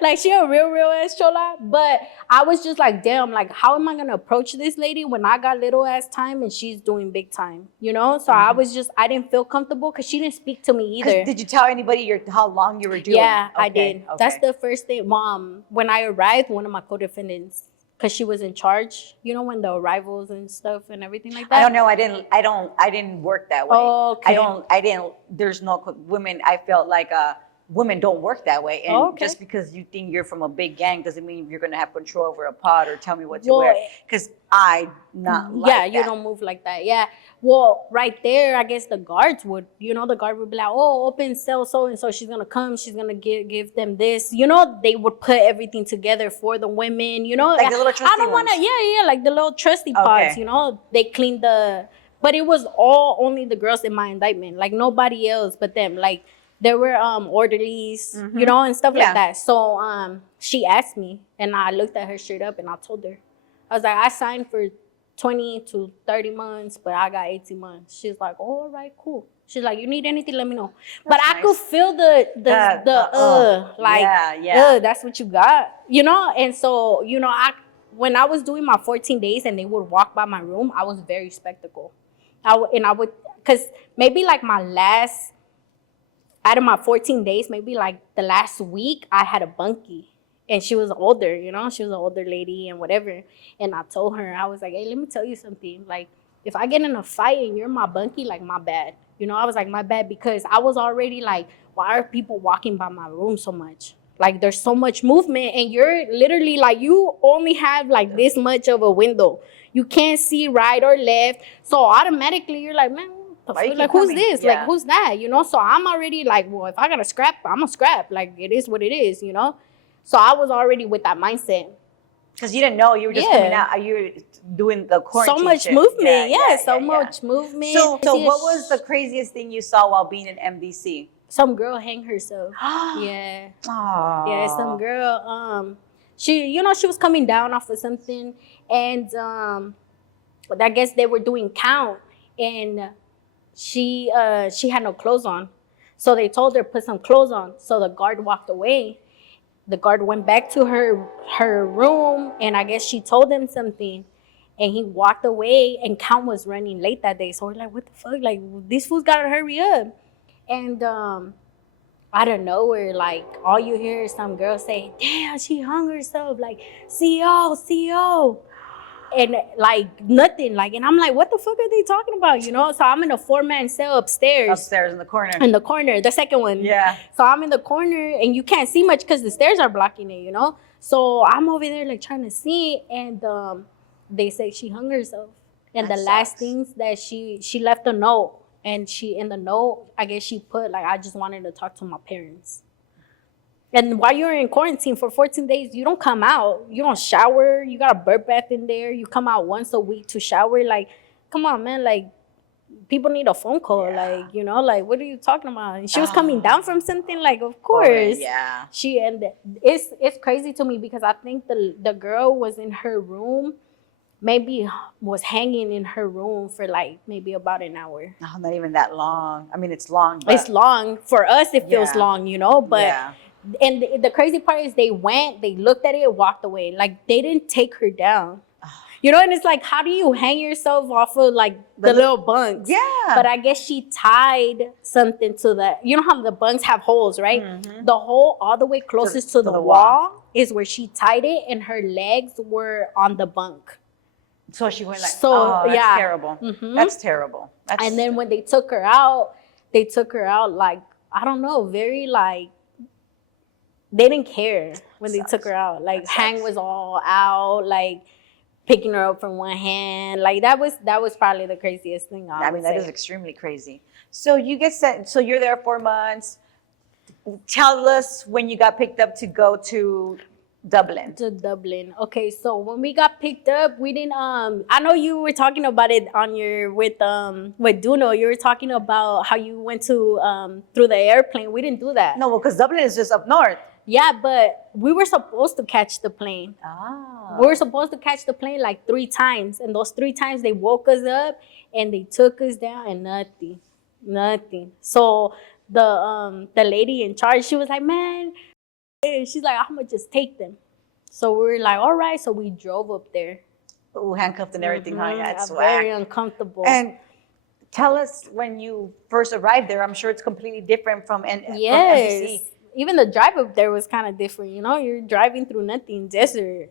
Like, she a real ass chola. But I was just like, damn, like, how am I going to approach this lady when I got little ass time and she's doing big time, you know? So I didn't feel comfortable because she didn't speak to me either. Did you tell anybody how long you were doing? Yeah, okay, I did. Okay. That's the first thing. When I arrived, one of my co-defendants, because she was in charge, you know, when the arrivals and stuff and everything like that. I don't know. I didn't work that way. Oh, okay. There's no women. I felt like women don't work that way. And just because you think you're from a big gang doesn't mean you're going to have control over a pod or tell me what to wear. Because you don't move like that. Yeah. Well, right there, I guess the guards would, you know, the guard would be like, oh, open cell so-and-so. She's going to come. She's going to give them this. You know, they would put everything together for the women, you know. Like the little trusty I don't want to, like the little trusty pods, you know. They cleaned but it was only the girls in my indictment. Like, nobody else but them. Like, there were orderlies, you know, and stuff like that. So she asked me, and I looked at her straight up, and I told her. I was like, I signed for 20 to 30 months, but I got 18 months. She's like, oh, all right, cool. She's like, you need anything, let me know. But nice. I could feel that's what you got, you know? And so, you know, when I was doing my 14 days and they would walk by my room, I was very skeptical. Because maybe like my last out of my 14 days, maybe like the last week, I had a bunkie. And she was older, you know, she was an older lady and whatever. And I told her, I was like, hey, let me tell you something. Like, if I get in a fight and you're my bunkie, like, my bad. You know, I was like, my bad, because I was already like, why are people walking by my room so much? Like, there's so much movement, and you're literally like, you only have like this much of a window. You can't see right or left. So automatically you're like, man, like, who's this? Yeah. Like, who's that? You know, so I'm already like, well, if I got to scrap, I'm going to scrap. Like, it is what it is, you know? So I was already with that mindset. Because you didn't know, you were just coming out, you were doing the quarantine so much shit. movement, so much movement. So what was the craziest thing you saw while being in MDC? Some girl hang herself. Yeah. Aww. Yeah, some girl, she, you know, she was coming down off of something, and I guess they were doing count, and she had no clothes on. So they told her, put some clothes on. So the guard walked away. The guard went back to her room, and I guess she told him something, and he walked away, and count was running late that day. So we're like, what the fuck? Like, these fools gotta hurry up. And out of nowhere, like, all you hear is some girl say, damn, she hung herself, like, CO. And like nothing, like, and I'm like, what the fuck are they talking about? You know, so I'm in a 4-man cell upstairs in the corner. The second one. Yeah. So I'm in the corner, and you can't see much because the stairs are blocking it, you know. So I'm over there like trying to see, and they say she hung herself. And That the last sucks. things that she left a note, and in the note, I guess she put like, I just wanted to talk to my parents. And while you're in quarantine for 14 days, you don't come out. You don't shower. You got a bird bath in there. You come out once a week to shower. Like, come on, man. Like, people need a phone call. Yeah. Like, you know, like, what are you talking about? And she was coming down from something. Like, of course. Yeah. And it's crazy to me because I think the girl was in her room, maybe was hanging in her room for like maybe about an hour. No, not even that long. I mean, it's long. But It's long. For us, it feels Yeah. long, you know, but... Yeah. And the crazy part is they looked at it, walked away. Like, they didn't take her down. You know, and it's like, how do you hang yourself off of like the little bunks? Yeah. But I guess she tied something to that. You know how the bunks have holes, right? Mhm. The hole all the way closest to the the wall is where she tied it, and her legs were on the bunk. So she went like, So, oh, that's yeah. terrible. Mhm. That's terrible. That's, And then when they took her out like, I don't know, very like, they didn't care when they took her out. Like, Hang was all out, like picking her up from one hand. Like, that was probably the craziest thing. I mean, that is extremely crazy. So you get sent, so you're there 4 months. Tell us when you got picked up to go to Dublin. Okay, so when we got picked up, we didn't I know you were talking about it on your with Duno. You were talking about how you went to through the airplane. We didn't do that. No, well, because Dublin is just up north. Yeah, but we were supposed to catch the plane. Ah. We were supposed to catch the plane like 3 times, and those 3 times they woke us up and they took us down, and nothing. So the lady in charge, she was like, man, she's like, I'm gonna just take them. So we were like, all right. So we drove up there. Ooh, handcuffed and everything, huh? Yeah, it's Very whack. uncomfortable. And tell us when you first arrived there. I'm sure it's completely different from Yes. from NBC. Even the drive up there was kind of different, you know. You're driving through nothing, desert.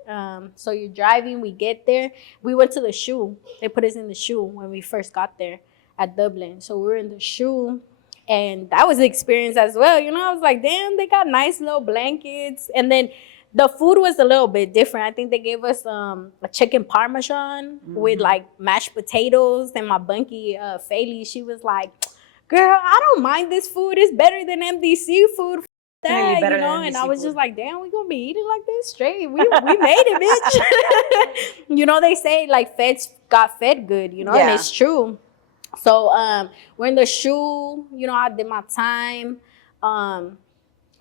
So you're driving. We get there. We went to the shoe. They put us in the shoe when we first got there at Dublin. So we were in the shoe, and that was an experience as well. You know, I was like, damn, they got nice little blankets. And then the food was a little bit different. I think they gave us a chicken parmesan with like mashed potatoes. And my bunkie, Faylee, she was like, girl, I don't mind this food. It's better than MDC food. That, better you know, than and NBC I was food. just like, damn, we gonna be eating like this straight. We made it, bitch. You know, they say like feds got fed good, you know, and Yeah. it's true. So we're in the shoe, you know, I did my time. I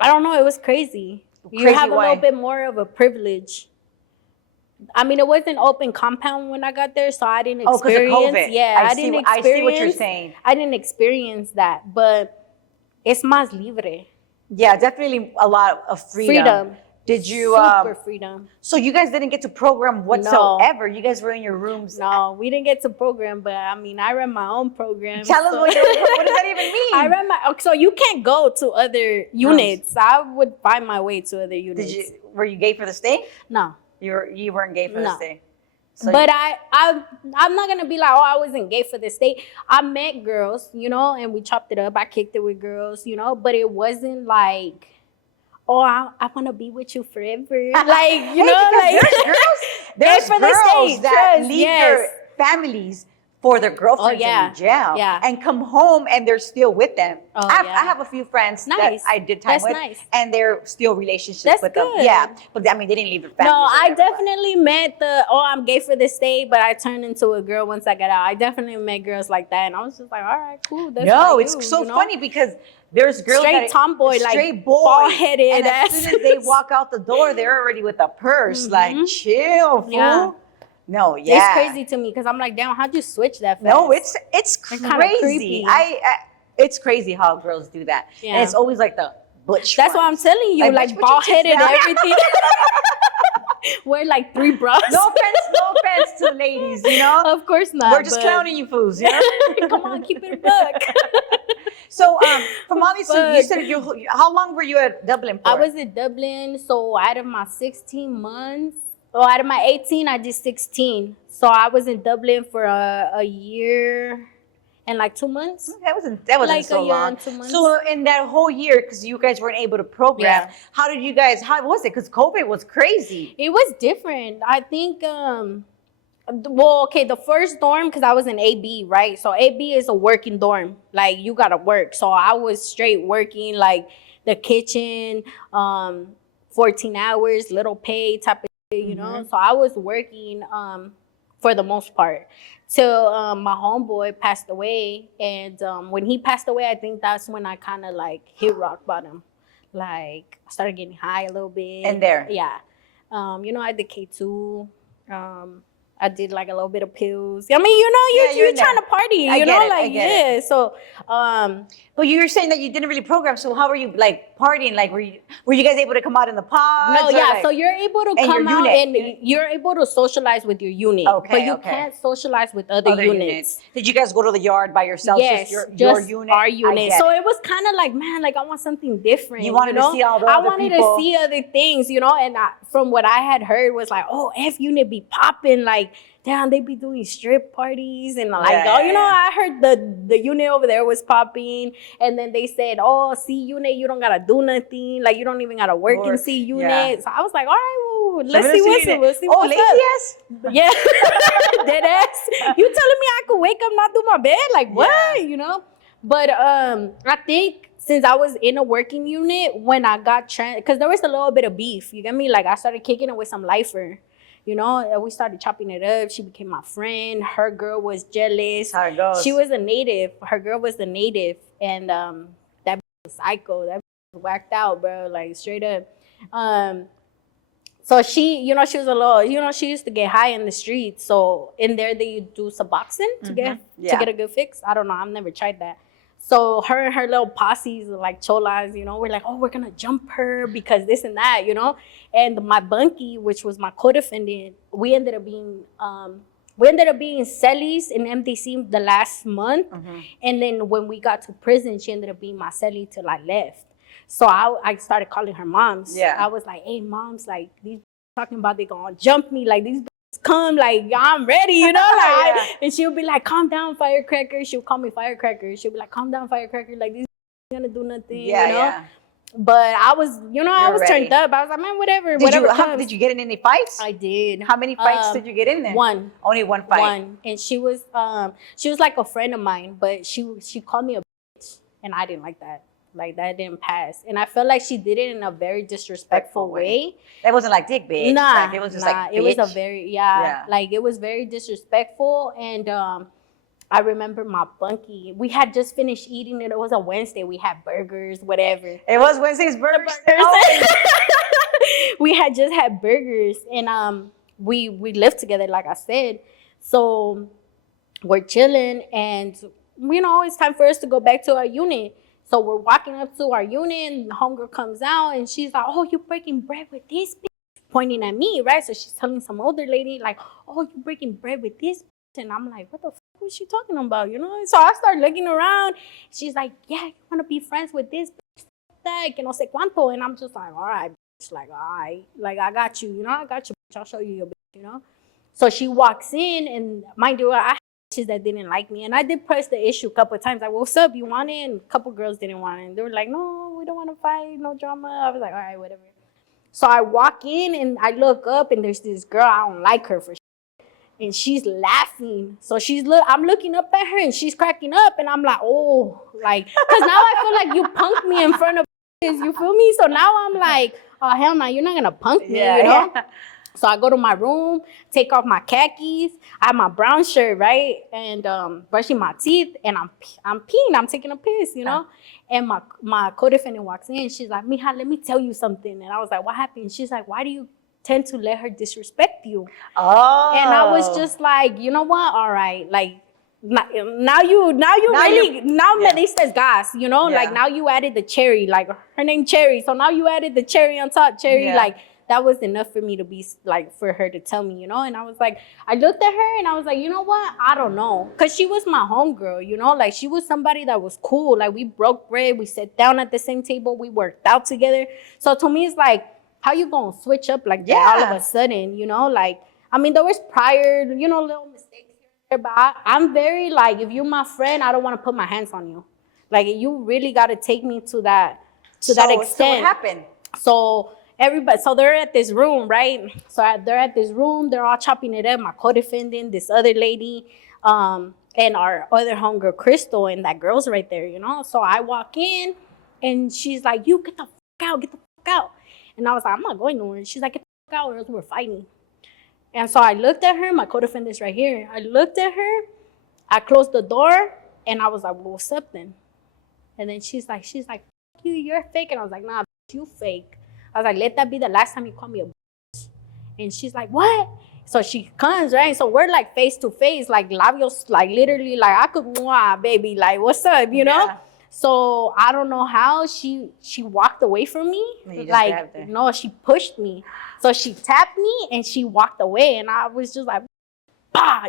don't know, it was crazy. You Crazy have a why? little bit more of a privilege. I mean, it wasn't open compound when I got there, so I didn't Oh, because of experience. COVID. Yeah, I didn't see experience. what you're saying. I didn't experience that, but es más libre. Yeah, definitely a lot of freedom. Did you super freedom. So you guys didn't get to program whatsoever. You guys were in your rooms. No, we didn't get to program, but I mean, I ran my own program. Tell us what does that even mean? I ran my so you can't go to other units. I would find my way to other units. Were you gay for the state? No. You weren't gay for the state. So but I'm not gonna be like, oh, I wasn't gay for the state. I met girls, you know, and we chopped it up. I kicked it with girls, you know, but it wasn't like, oh, I want to be with you forever. Like, you know, like there's girls that leave their families for their girlfriends in jail and come home and they're still with them. I have a few friends that I did time with and they're still relationships with them. Yeah, but I mean, they didn't leave their families. No, I definitely met I'm gay for the state, but I turned into a girl once I got out. I definitely met girls like that and I was just like, all right, cool. That's it's so funny because there's girls straight tomboy, like straight boy, bald-headed. And as soon as they walk out the door, they're already with a purse. Like, chill, fool. Yeah. No, it's crazy to me because I'm like, damn, how'd you switch that fast? No, it's crazy. It's crazy how girls do that, and it's always like the butch. That's what I'm telling you, like bald-headed and everything. Wear like 3 bras. No offense to ladies, you know. Of course not. We're just clowning you fools, you know. Come on, keep it a buck. So, from all these, you said how long were you at Dublin for? I was at Dublin, so out of my 16 months, out of my 18, I did 16. So I was in Dublin for a year and like 2 months. That wasn't like so long. 2 months. So in that whole year, because you guys weren't able to program, how was it? Because COVID was crazy. It was different. I think, the first dorm, because I was in AB, right? So AB is a working dorm. Like, you got to work. So I was straight working, like, the kitchen, 14 hours, little pay type of shit, you know? So I was working for the most part till my homeboy passed away. And when he passed away, I think that's when I kind of, like, hit rock bottom. Like, I started getting high a little bit. And there? Yeah. You know, I did K2. I did like a little bit of pills. I mean, you know, you're trying to party, you know, like, yeah. So, but you were saying that you didn't really program. So how were you like partying? Like, were you guys able to come out in the pods? No, yeah. So you're able to come out and you're able to socialize with your unit. Okay, but you can't socialize with other units. Did you guys go to the yard by yourselves? Yes, just your unit? Our unit. So it was kind of like, man, like I want something different. You wanted to see all the other people. I wanted to see other things, you know. And from what I had heard was like, oh, F unit be popping, like, damn, they be doing strip parties and like, you know, I heard the unit over there was popping, and then they said, oh, C unit, you don't gotta do nothing, like you don't even gotta work in C unit. Yeah. So I was like, all right, well, let's see what's up. Lazy ass? Yeah, dead ass. You telling me I could wake up, not do my bed? Like what? You know? But I think since I was in a working unit when I got because there was a little bit of beef. You get me? Like I started kicking it with some lifer. You know, we started chopping it up. She became my friend. Her girl was jealous. How it goes. She was a native. Her girl was the native. And that was psycho. That was whacked out, bro. Like, straight up. So she, you know, she was a little, you know, she used to get high in the streets. So in there, they do Suboxone to get a good fix. I don't know. I've never tried that. So her and her little posses, like cholas, you know, we're like, oh, we're going to jump her because this and that, you know. And my bunkie, which was my co-defendant, we ended up being cellies in MDC the last month. And then when we got to prison, she ended up being my cellie till I left. So I started calling her moms. Yeah. I was like, hey, moms, like, these talking about they going to jump me. Like, these come, like, I'm ready, you know? Like, and she'll be like, calm down, firecracker. She'll call me firecracker. She'll be like, calm down, firecracker. Like, these gonna do nothing, you know? Yeah. But I was, you know, I was turned up. I was like, man, whatever. Did you get in any fights? I did. How many fights did you get in there? One. Only one fight? One. And she was like a friend of mine, but she called me a bitch, and I didn't like that. Like, that didn't pass. And I felt like she did it in a very disrespectful way. It wasn't like dick bitch. Nah. Like, it was just like bitch. It was a very, like, it was very disrespectful. And I remember my bunkie. We had just finished eating it. It was a Wednesday. We had burgers, whatever. It was Wednesday's burgers. We had just had burgers. And we lived together, like I said. So we're chilling. And, you know, it's time for us to go back to our unit. So we're walking up to our unit, and the homegirl comes out, and she's like, "Oh, you breaking bread with this bitch?" Pointing at me, right? So she's telling some older lady, like, "Oh, you breaking bread with this bitch?" And I'm like, "What the fuck was she talking about?" You know? So I start looking around. She's like, "Yeah, you want to be friends with this bitch? That, que no sé cuánto." And I'm just like, "All right, bitch. Like, all right. Like, I got you. You know, I got you, bitch. I'll show you your bitch, you know?" So she walks in, and mind you, I bitches that didn't like me, and I did press the issue a couple of times. Like, "What's up? You want it?" And a couple girls didn't want it, and they were like, "No, we don't want to fight, no drama." I was like, "All right, whatever." So I walk in, and I look up, and there's this girl. I don't like her for shit, and she's laughing. So I'm looking up at her, and she's cracking up, and I'm like, "Oh, like," because now I feel like you punked me in front of bitches, you feel me? So now I'm like, "Oh hell no, you're not gonna punk me," you know? Yeah. So I go to my room, take off my khakis. I have my brown shirt, right? And brushing my teeth, and I'm peeing. I'm taking a piss, you know? And my co-defendant walks in. She's like, "Mija, let me tell you something." And I was like, "What happened?" She's like, "Why do you tend to let her disrespect you?" Oh. And I was just like, "You know what? All right. Like, now you really, me diste gas, you know? Yeah. Like, now you added the cherry. Like, her name Cherry. So now you added the cherry on top. Cherry, like, that was enough for me to be like, for her to tell me, you know?" And I was like, I looked at her and I was like, "You know what? I don't know." Because she was my homegirl, you know? Like, she was somebody that was cool. Like, we broke bread. We sat down at the same table. We worked out together. So to me, it's like, how you gonna switch up like that all of a sudden, you know? Like, I mean, there was prior, you know, little mistakes here, but I'm very like, if you're my friend, I don't want to put my hands on you. Like, you really got to take me to that extent. So what happened? So everybody, so they're at this room, right? So they're at this room, they're all chopping it up. My co-defendant, this other lady, and our other homegirl, Crystal, and that girl's right there, you know? So I walk in, and she's like, "You get the fuck out, get the fuck out." And I was like, "I'm not going nowhere." She's like, "Get the fuck out, or else we're fighting." And so I looked at her, my co-defendant's right here. I looked at her, I closed the door, and I was like, "Well, what's up then?" And then she's like, "Fuck you, you're fake." And I was like, "Nah, you fake." I was like, "Let that be the last time you call me a bitch." And she's like, "What?" So she comes, right? So we're like face to face, like labios, like literally, like I could, "Mwah, baby, like what's up," you know? Yeah. So I don't know how she walked away from me. Like, no, she pushed me. So she tapped me and she walked away, and I was just like, bah,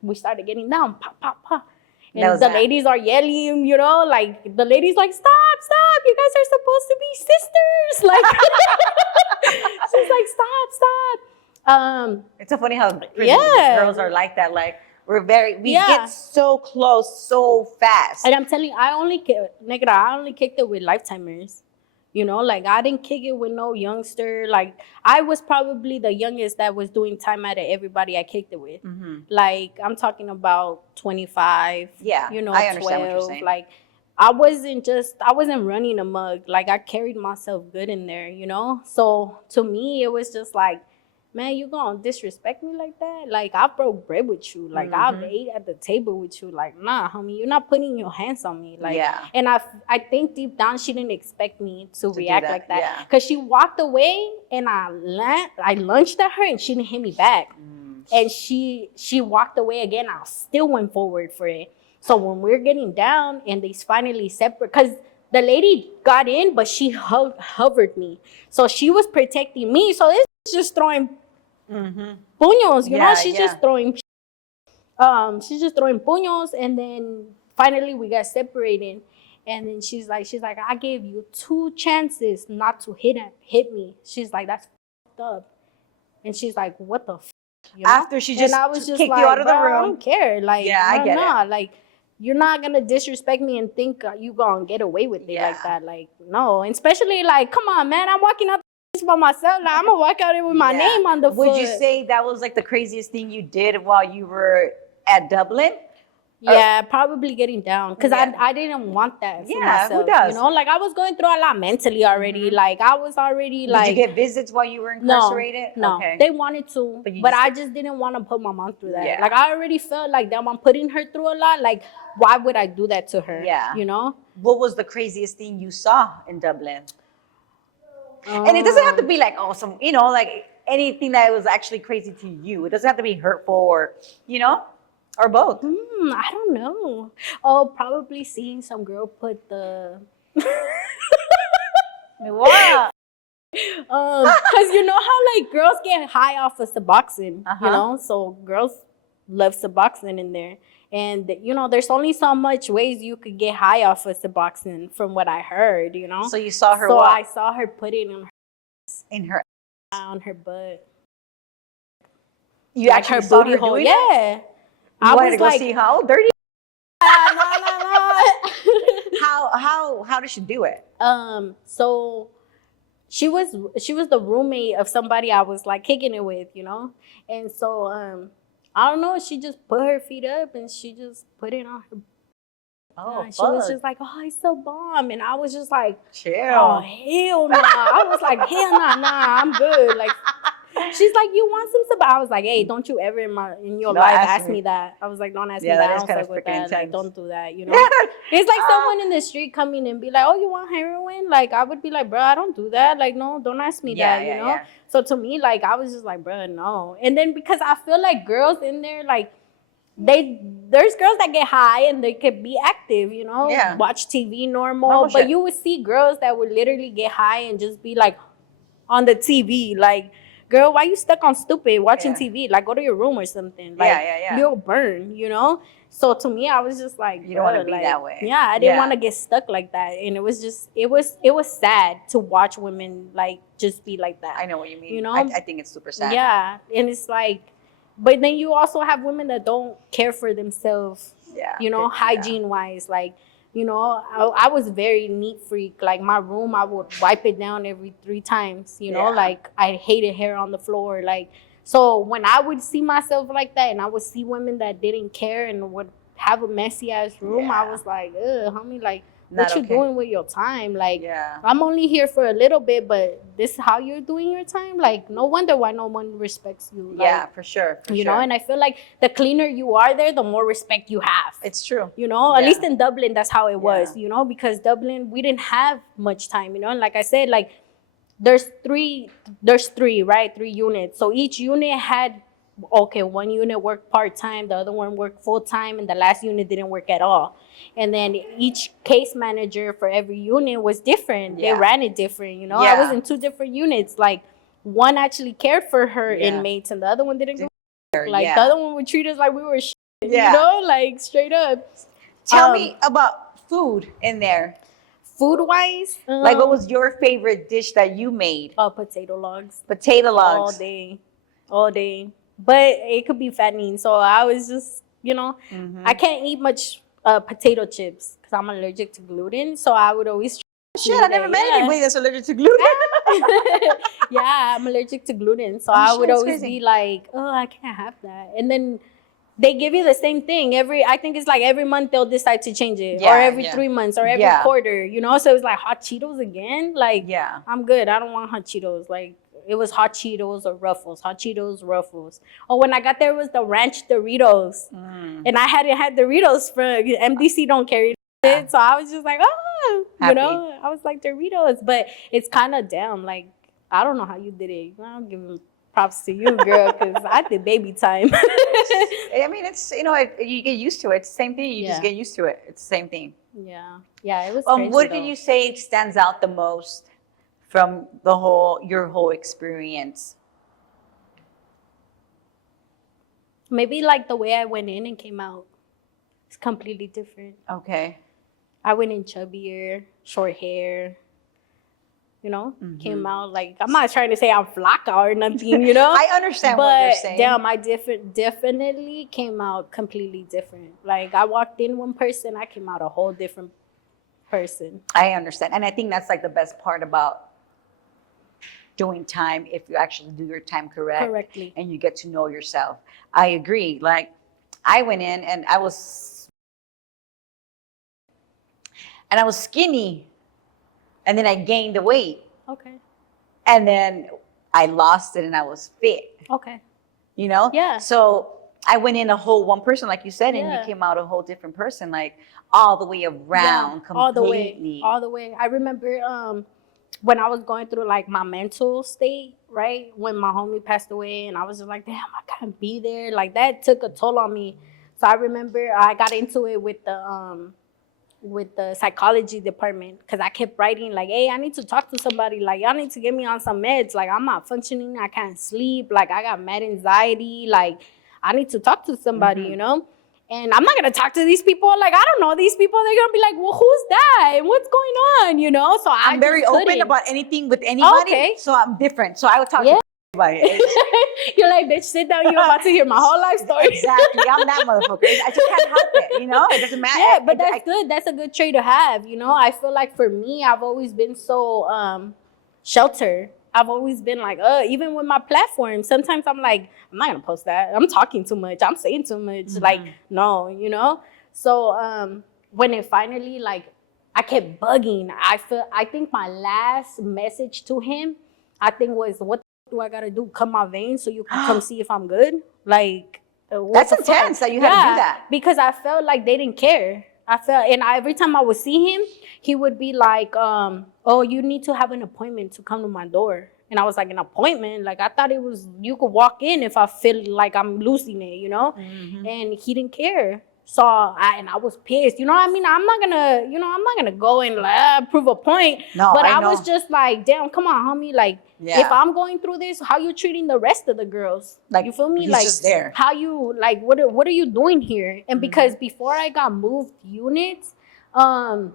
we started getting down, pop, pop, pop. And the ladies are yelling, you know, like the ladies like, "Stop, stop, you guys are supposed to be sisters." Like, she's like, "Stop, stop." It's so funny how girls are like that. Like, we get so close so fast. And I'm telling you, I only kicked it with lifetimers. You know, like, I didn't kick it with no youngster. Like, I was probably the youngest that was doing time out of everybody I kicked it with. Mm-hmm. Like, I'm talking about 25. Yeah, you know, I understand 12. What you're saying. Like, I wasn't running amok. Like, I carried myself good in there, you know? So to me, it was just like, man, you gonna disrespect me like that? Like, I broke bread with you. Like, I've ate at the table with you. Like, nah, homie, you're not putting your hands on me. Like, and I think deep down she didn't expect me to react like that. Yeah. Cause she walked away, and I lunged at her, and she didn't hit me back. And she walked away again. I still went forward for it. So when we're getting down and they finally separate, cause the lady got in, but she hovered me. So she was protecting me. So it's just throwing puños, you know? She's just throwing puños, and then finally we got separated. And then she's like, "I gave you 2 chances not to hit me." She's like, "That's fucked up." And she's like, "What the f-?" You know? After she just kicked you out of the room. I don't care. Like, I get it. Like, you're not gonna disrespect me and think you gonna get away with it like that. Like, no. And especially, like, come on, man, I'm walking out by myself. Like, I'm gonna walk out there with my name on the foot. Would you say that was like the craziest thing you did while you were at Dublin? Yeah, probably getting down, because I didn't want that for myself. Who does? You know, like, I was going through a lot mentally already. Like, I was already like. Did you get visits while you were incarcerated? No, okay. They wanted to, but I just didn't want to put my mom through that. Yeah. Like, I already felt like, damn, I'm putting her through a lot. Like, why would I do that to her? Yeah, you know. What was the craziest thing you saw in Dublin? And it doesn't have to be like awesome, you know, like anything that was actually crazy to you. It doesn't have to be hurtful or, you know. Or both? I don't know. Oh, probably seeing some girl put the Wow. because you know how like girls get high off of Suboxone, you know, so girls love Suboxone in there, and you know, there's only so much ways you could get high off of Suboxone, from what I heard, you know. So you saw her So what? I saw her put it In her. on her butt, You like actually her saw booty her hole. doing it? Yeah, You I wanted was to go like, see how dirty? no. How did she do it? So she was the roommate of somebody I was like kicking it with, you know, and so I don't know. She just put her feet up and she just put it on her. Oh, She was just like, "Oh, it's so bomb," and I was just like, chill. "Oh, hell no!" I was like, "Hell no, nah, I'm good." Like, she's like, "You want some stuff?" I was like, "Hey, don't you ever in your Don't life ask ask me. me that." I was like, "Don't ask me Yeah, that. that I is don't kind fuck of with freaking that. Like, intense. don't do that." You know? It's like someone in the street coming and be like, "Oh, you want heroin?" Like, I would be like, "Bro, I don't do that. Like, no, don't ask me Yeah, that." You yeah, know? yeah. So to me, like, I was just like, "Bro, no." And then because I feel like girls in there, like, there's girls that get high and they could be active, you know, Yeah. watch TV normal, Normal but shit. you would see girls that would literally get high and just be like on the TV, like, girl, why you stuck on stupid watching Yeah. TV? Like, go to your room or something. Like, Yeah. you'll burn, you know. So to me, I was just like, You don't want to bruh, be like, that way. yeah, I didn't want to get stuck like that, and it was just, it was sad to watch women like just be like that. I know what you mean. You know, I think it's super sad. yeah, and it's like, but then you also have women that don't care for themselves. Yeah. You know, hygiene wise, like, you know, I was very neat freak. Like, my room, I would wipe it down every 3 times. You know, Yeah. like, I hated hair on the floor. Like, so when I would see myself like that, and I would see women that didn't care and would have a messy ass room, I Yeah. was like, ugh, homie, like, Not what you okay. doing with your time? Like, Yeah. I'm only here for a little bit, but this is how you're doing your time? Like, no wonder why no one respects you. Like, Yeah, for sure. you know, and I feel like the cleaner you are there, the more respect you have. It's true. You know, at Yeah. least in Dublin, that's how it was, Yeah. you know, because Dublin, we didn't have much time, you know, and like I said, like, there's three, right? 3 units. So each unit had, okay, one unit worked part-time, the other one worked full-time, and the last unit didn't work at all. And then each case manager for every unit was different. Yeah. They ran it different, you know. Yeah. I was in 2 different units. Like, one actually cared for her Yeah. inmates, and the other one didn't. Like, Yeah. the other one would treat us like we were shit, Yeah. you know, like, straight up. Tell me about food in there. Food-wise, Like, what was your favorite dish that you made? potato logs. Potato All logs. day. But it could be fattening. So I was just, you know, I can't eat much potato chips because I'm allergic to gluten. So I would always Shit, I never met anybody that's allergic to gluten. yeah, I'm allergic to gluten. So Oh, I shit, would it's always crazy. be like, oh, I can't have that. And then they give you the same thing I think it's like every month they'll decide to change it, or every 3 months, or every Yeah. quarter, you know. So it's like hot Cheetos again. Like, Yeah. I'm good. I don't want hot Cheetos. Like, it was hot Cheetos or Ruffles, hot Cheetos, Ruffles. Or when I got there, it was the ranch Doritos, and I hadn't had Doritos for MDC don't carry it, so I was just like, oh, Happy. you know, I was like Doritos, but it's kind of down. Like, I don't know how you did it. I'll give them props to you, girl, because I did baby time. I mean, it's, you know, you get used to it. It's the same thing. You just get used to it. It's the same thing. Yeah, it was crazy, What though. can you say stands out the most from your whole experience? Maybe like the way I went in and came out. It's completely different. Okay. I went in chubbier, short hair. You know, came out like, I'm not trying to say I'm flaca or nothing, you know. I understand what you're saying. Damn, I definitely came out completely different. Like, I walked in one person, I came out a whole different person. I understand. And I think that's like the best part about doing time, if you actually do your time correctly and you get to know yourself. I agree. Like, I went in and I was skinny, and then I gained the weight. Okay. And then I lost it and I was fit. Okay. You know? Yeah. So I went in a whole one person, like you said, and Yeah. you came out a whole different person, like all the way around, completely. All the way. I remember when I was going through like my mental state, right? When my homie passed away, and I was just like, damn, I can't be there. Like, that took a toll on me So I remember I got into it with the psychology department because I kept writing like, hey, I need to talk to somebody. Like, y'all need to get me on some meds. Like, I'm not functioning. I can't sleep. Like, I got mad anxiety. Like, I need to talk to somebody, you know? And I'm not going to talk to these people. Like, I don't know these people. They're going to be like, well, who's that? And what's going on, you know? So I'm very open about anything with anybody. Okay. So I'm different. So I would talk to anybody. You're like, bitch, sit down. You're about to hear my whole life story. Exactly. I'm that motherfucker. I just can't help it, you know? It doesn't matter. Yeah, but that's good. That's a good trait to have, you know? I feel like for me, I've always been so sheltered. I've always been like, even with my platform, sometimes I'm like, I'm not gonna post that. I'm talking too much. I'm saying too much. Like, no, you know? So when it finally, like, I kept bugging, I think my last message to him, I think was, what do I gotta do? Cut my veins so you can come see if I'm good? Like, that's intense that you had to do that. Because I felt like they didn't care. Every time I would see him, he would be like, oh, you need to have an appointment to come to my door. And I was like, an appointment? Like, I thought it was, you could walk in if I feel like I'm losing it, you know? And he didn't care. So I was pissed. You know what I mean? I'm not gonna go and like, prove a point. No, but I was just like, damn, come on, homie. Like, if I'm going through this, how you treating the rest of the girls? Like, you feel me? He's like, just there. How you, like, what are you doing here? And because before I got moved units, I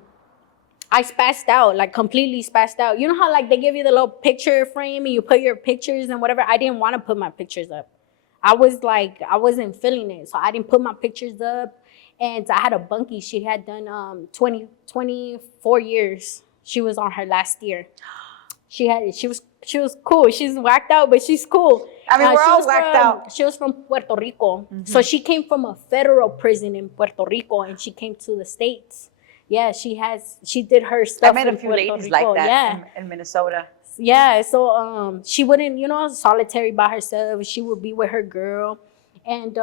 spazzed out, like completely spazzed out. You know how like they give you the little picture frame and you put your pictures and whatever? I didn't want to put my pictures up. I was like, I wasn't feeling it. So I didn't put my pictures up. And I had a bunkie. She had done 24 years. She was on her last year. She was cool. She's whacked out, but she's cool. I mean, we're all whacked out. She was from Puerto Rico. So she came from a federal prison in Puerto Rico and she came to the States. Yeah, she did her stuff. I met a few ladies like that in Minnesota. Yeah, so she wouldn't, you know, solitary by herself. She would be with her girl. And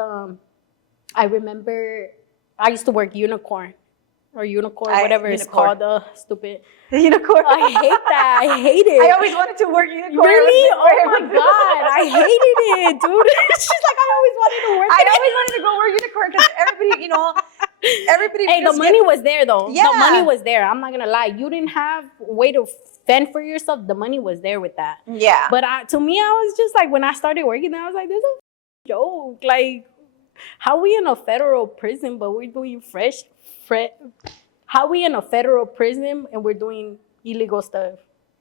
I remember I used to work Unicorn, whatever it's called. Stupid. Unicorn. I hate that. I hate it. I always wanted to work Unicorn. Really? Oh my God. I hated it, dude. She's like, I always wanted to work. I always wanted to go work Unicorn because everybody, you know, everybody. Hey, the money was there though. Yeah. The money was there. I'm not gonna lie. You didn't have a way to fend for yourself. The money was there with that. Yeah. But to me, I was just like, when I started working there, I was like, this is a joke. Like, how we in a federal prison, but we're doing how we in a federal prison and we're doing illegal stuff?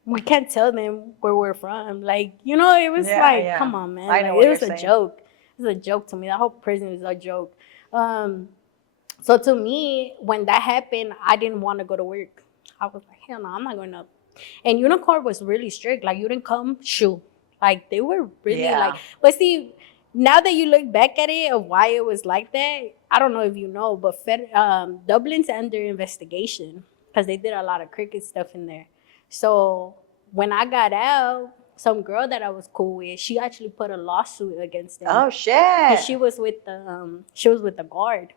We can't tell them where we're from. Like, you know, it was come on, man. I know like, it was a joke. It was a joke to me. That whole prison is a joke. So to me, when that happened, I didn't want to go to work. I was like, hell no, I'm not going up. And Unicorn was really strict. Like, you didn't come, shoot. Like, they were really like, but see, now that you look back at it of why it was like that, I don't know if you know, but Dublin's under investigation because they did a lot of cricket stuff in there. So when I got out, some girl that I was cool with, she actually put a lawsuit against them. Oh shit! She was with the guard.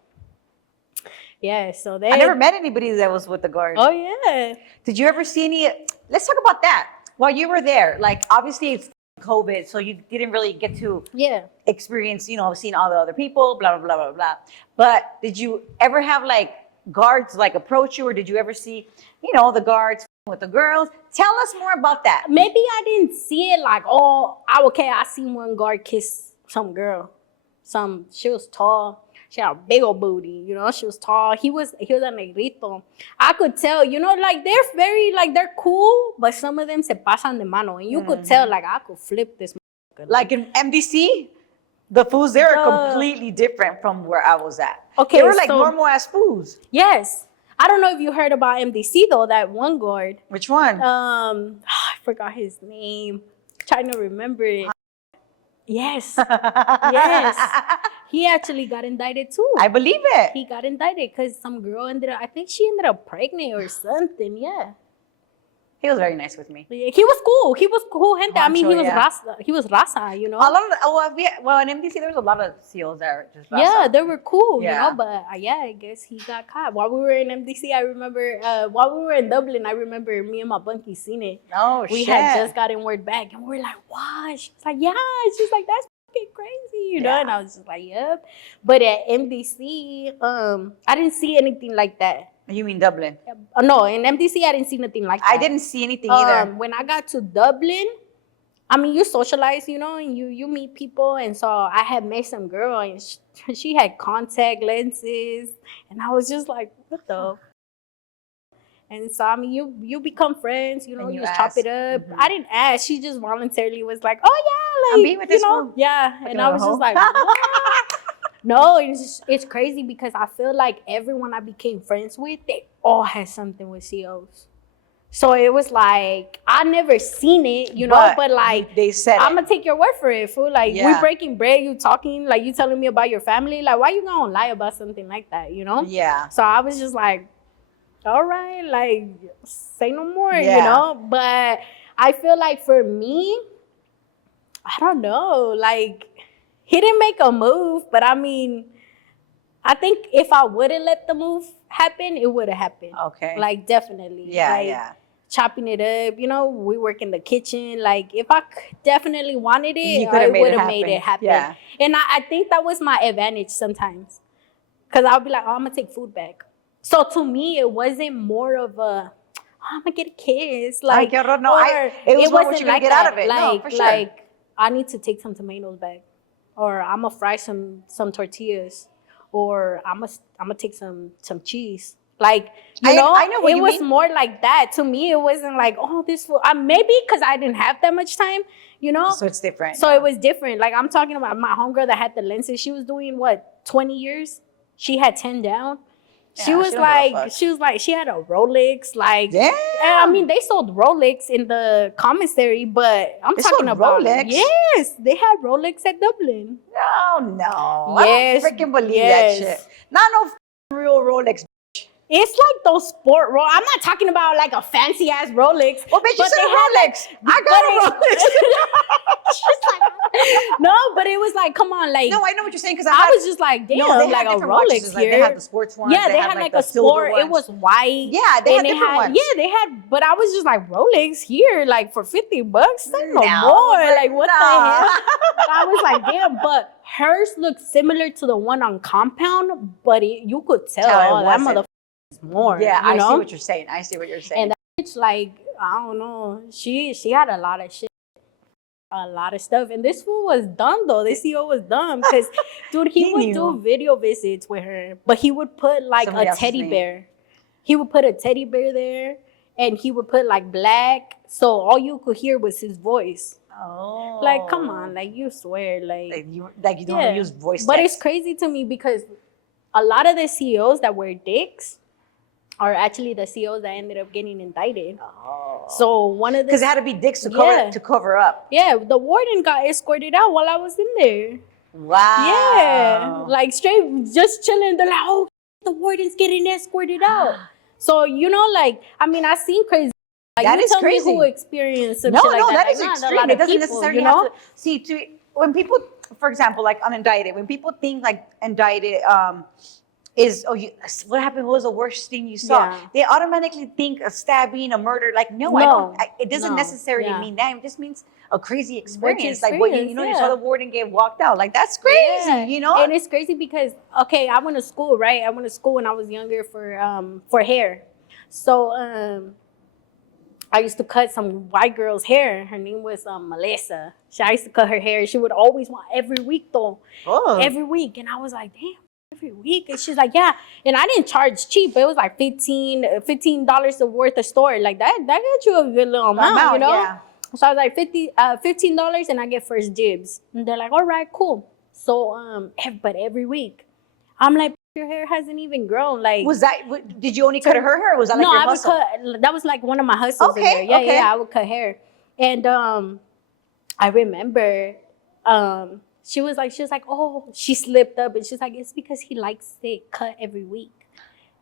Yeah, so I never met anybody that was with the guard. Oh yeah. Did you ever see any? Let's talk about that. While you were there, like obviously it's COVID, so you didn't really get to experience, you know, seeing all the other people, blah, blah, blah, blah, blah. But did you ever have like guards like approach you, or did you ever see, you know, the guards with the girls? Tell us more about that. Maybe I didn't see it like, I seen one guard kiss some girl. She was tall. She had a big old booty, you know, she was tall. He was a negrito. I could tell, you know, like they're cool, but some of them se pasan de mano. And you could tell, like, I could flip this. Like in MDC, the foods there are completely different from where I was at. Okay. They were like normal ass foods. Yes. I don't know if you heard about MDC though, that one guard. Which one? I forgot his name. I'm trying to remember it. Yes. Yes. He actually got indicted too. I believe it. He got indicted because some girl I think she ended up pregnant or something. Yeah. He was very nice with me. He was cool. He was cool, gente. I mean, he was raza. He was raza, you know. A lot of in MDC there was a lot of CEOs that were just raza. Yeah, they were cool, you know. But I guess he got caught while we were in MDC. I remember while we were in Dublin. I remember me and my bunkie seen it. Oh, we had just gotten word back, and we were like, "What?" She's like, "Yeah." She's like, "That's crazy, you know? And I was just like, yep. But at MDC, I didn't see anything like that. You mean Dublin? No, in MDC, I didn't see nothing like that. I didn't see anything either. When I got to Dublin, I mean, you socialize, you know, and you meet people. And so I had met some girl, and she had contact lenses. And I was just like, what the? And so, I mean, you become friends, you know, you chop it up. I didn't ask. She just voluntarily was like, oh, yeah, like, I'm being with this fool. Yeah. Like, and I was just like, what? No, it's crazy because I feel like everyone I became friends with, they all had something with COs. So it was like, I never seen it, you know, but like, they said I'm going to take your word for it, fool. Like, we breaking bread, you talking, like, you telling me about your family. Like, why you going to lie about something like that, you know? Yeah. So I was just like, all right, like, say no more, you know? But I feel like for me, I don't know, like, he didn't make a move, but I mean, I think if I would have let the move happen, it would have happened. Okay. Like, definitely. Yeah, like, chopping it up, you know, we work in the kitchen. Like, if I definitely wanted it, I would have made it happen. Yeah. And I think that was my advantage sometimes. Because I'll be like, oh, I'm going to take food back. So to me, it wasn't more of a, oh, I'm going to get a kiss. Like, no, it was what you're going to get out of it. Like, no, for sure. Like, I need to take some tomatoes back. Or I'm going to fry some tortillas. Or I'm gonna take some cheese. Like, I know what it was mean. More like that. To me, it wasn't like, oh, this food. Maybe because I didn't have that much time, you know? So it's different. So it was different. Like, I'm talking about my homegirl that had the lenses. She was doing, 20 years? She had 10 down. Yeah, she was like, she had a Rolex. Like, yeah. I mean, they sold Rolex in the commissary, but I'm talking about Rolex. Yes, they had Rolex at Dublin. No. Yes, I don't freaking believe that shit. Not no real Rolex. It's like those sport Rolex. I'm not talking about like a fancy ass Rolex. Well, bitch, you said a Rolex. I got a Rolex. No, but it was like, come on, like. No, I know what you're saying because I was just like, damn, no, they like had a Rolex here. Like they had the sports ones. Yeah, they had like a sport. It was white. Yeah, they had different ones. Yeah, they had. But I was just like, Rolex here, like for $50. No more. Like what the hell? I was like, damn. But hers looked similar to the one on Compound, but you could tell that motherfucker. More, yeah, you know? I see what you're saying. And that bitch, like, I don't know, she had a lot of shit, a lot of stuff. And this fool was dumb though. This CEO was dumb because, dude, he would do video visits with her, but he would put like a teddy bear. He would put a teddy bear there, and he would put like black, so all you could hear was his voice. Oh, like come on, like you swear, like you don't use voice. But it's crazy to me because a lot of the CEOs that were dicks are actually the CEOs that ended up getting indicted. Oh. So one of the because it had to be dicks to cover up. Yeah, the warden got escorted out while I was in there. Wow. Yeah, like straight just chilling. They're like, oh, the warden's getting escorted out. So you know, like I mean, I've seen crazy. Like, that is crazy. Me who experienced some shit like that. No, that like, is extreme. It doesn't necessarily have to see when people, for example, like unindicted. When people think like indicted. What happened? What was the worst thing you saw? Yeah. They automatically think a stabbing, a murder. Like, no. I don't. It doesn't necessarily mean that. It just means a crazy experience. Like what you saw the warden get walked out. Like that's crazy, you know. And it's crazy because I went to school, right? I went to school when I was younger for hair. So I used to cut some white girl's hair. Her name was Melissa. I used to cut her hair. She would always want every week though. Oh. Every week, and I was like, damn. Every week, and she's like, yeah, and I didn't charge cheap, but it was like $15 worth of store, like that got you a good little amount, you know. Yeah. So I was like $15, and I get first dibs, and they're like, all right, cool. So but every week, I'm like, your hair hasn't even grown. Like, did you only cut her hair, or was that like your hustle? That was like one of my hustles. Okay, in there. Yeah, I would cut hair, and I remember she was like, oh, she slipped up. And she's like, it's because he likes it cut every week.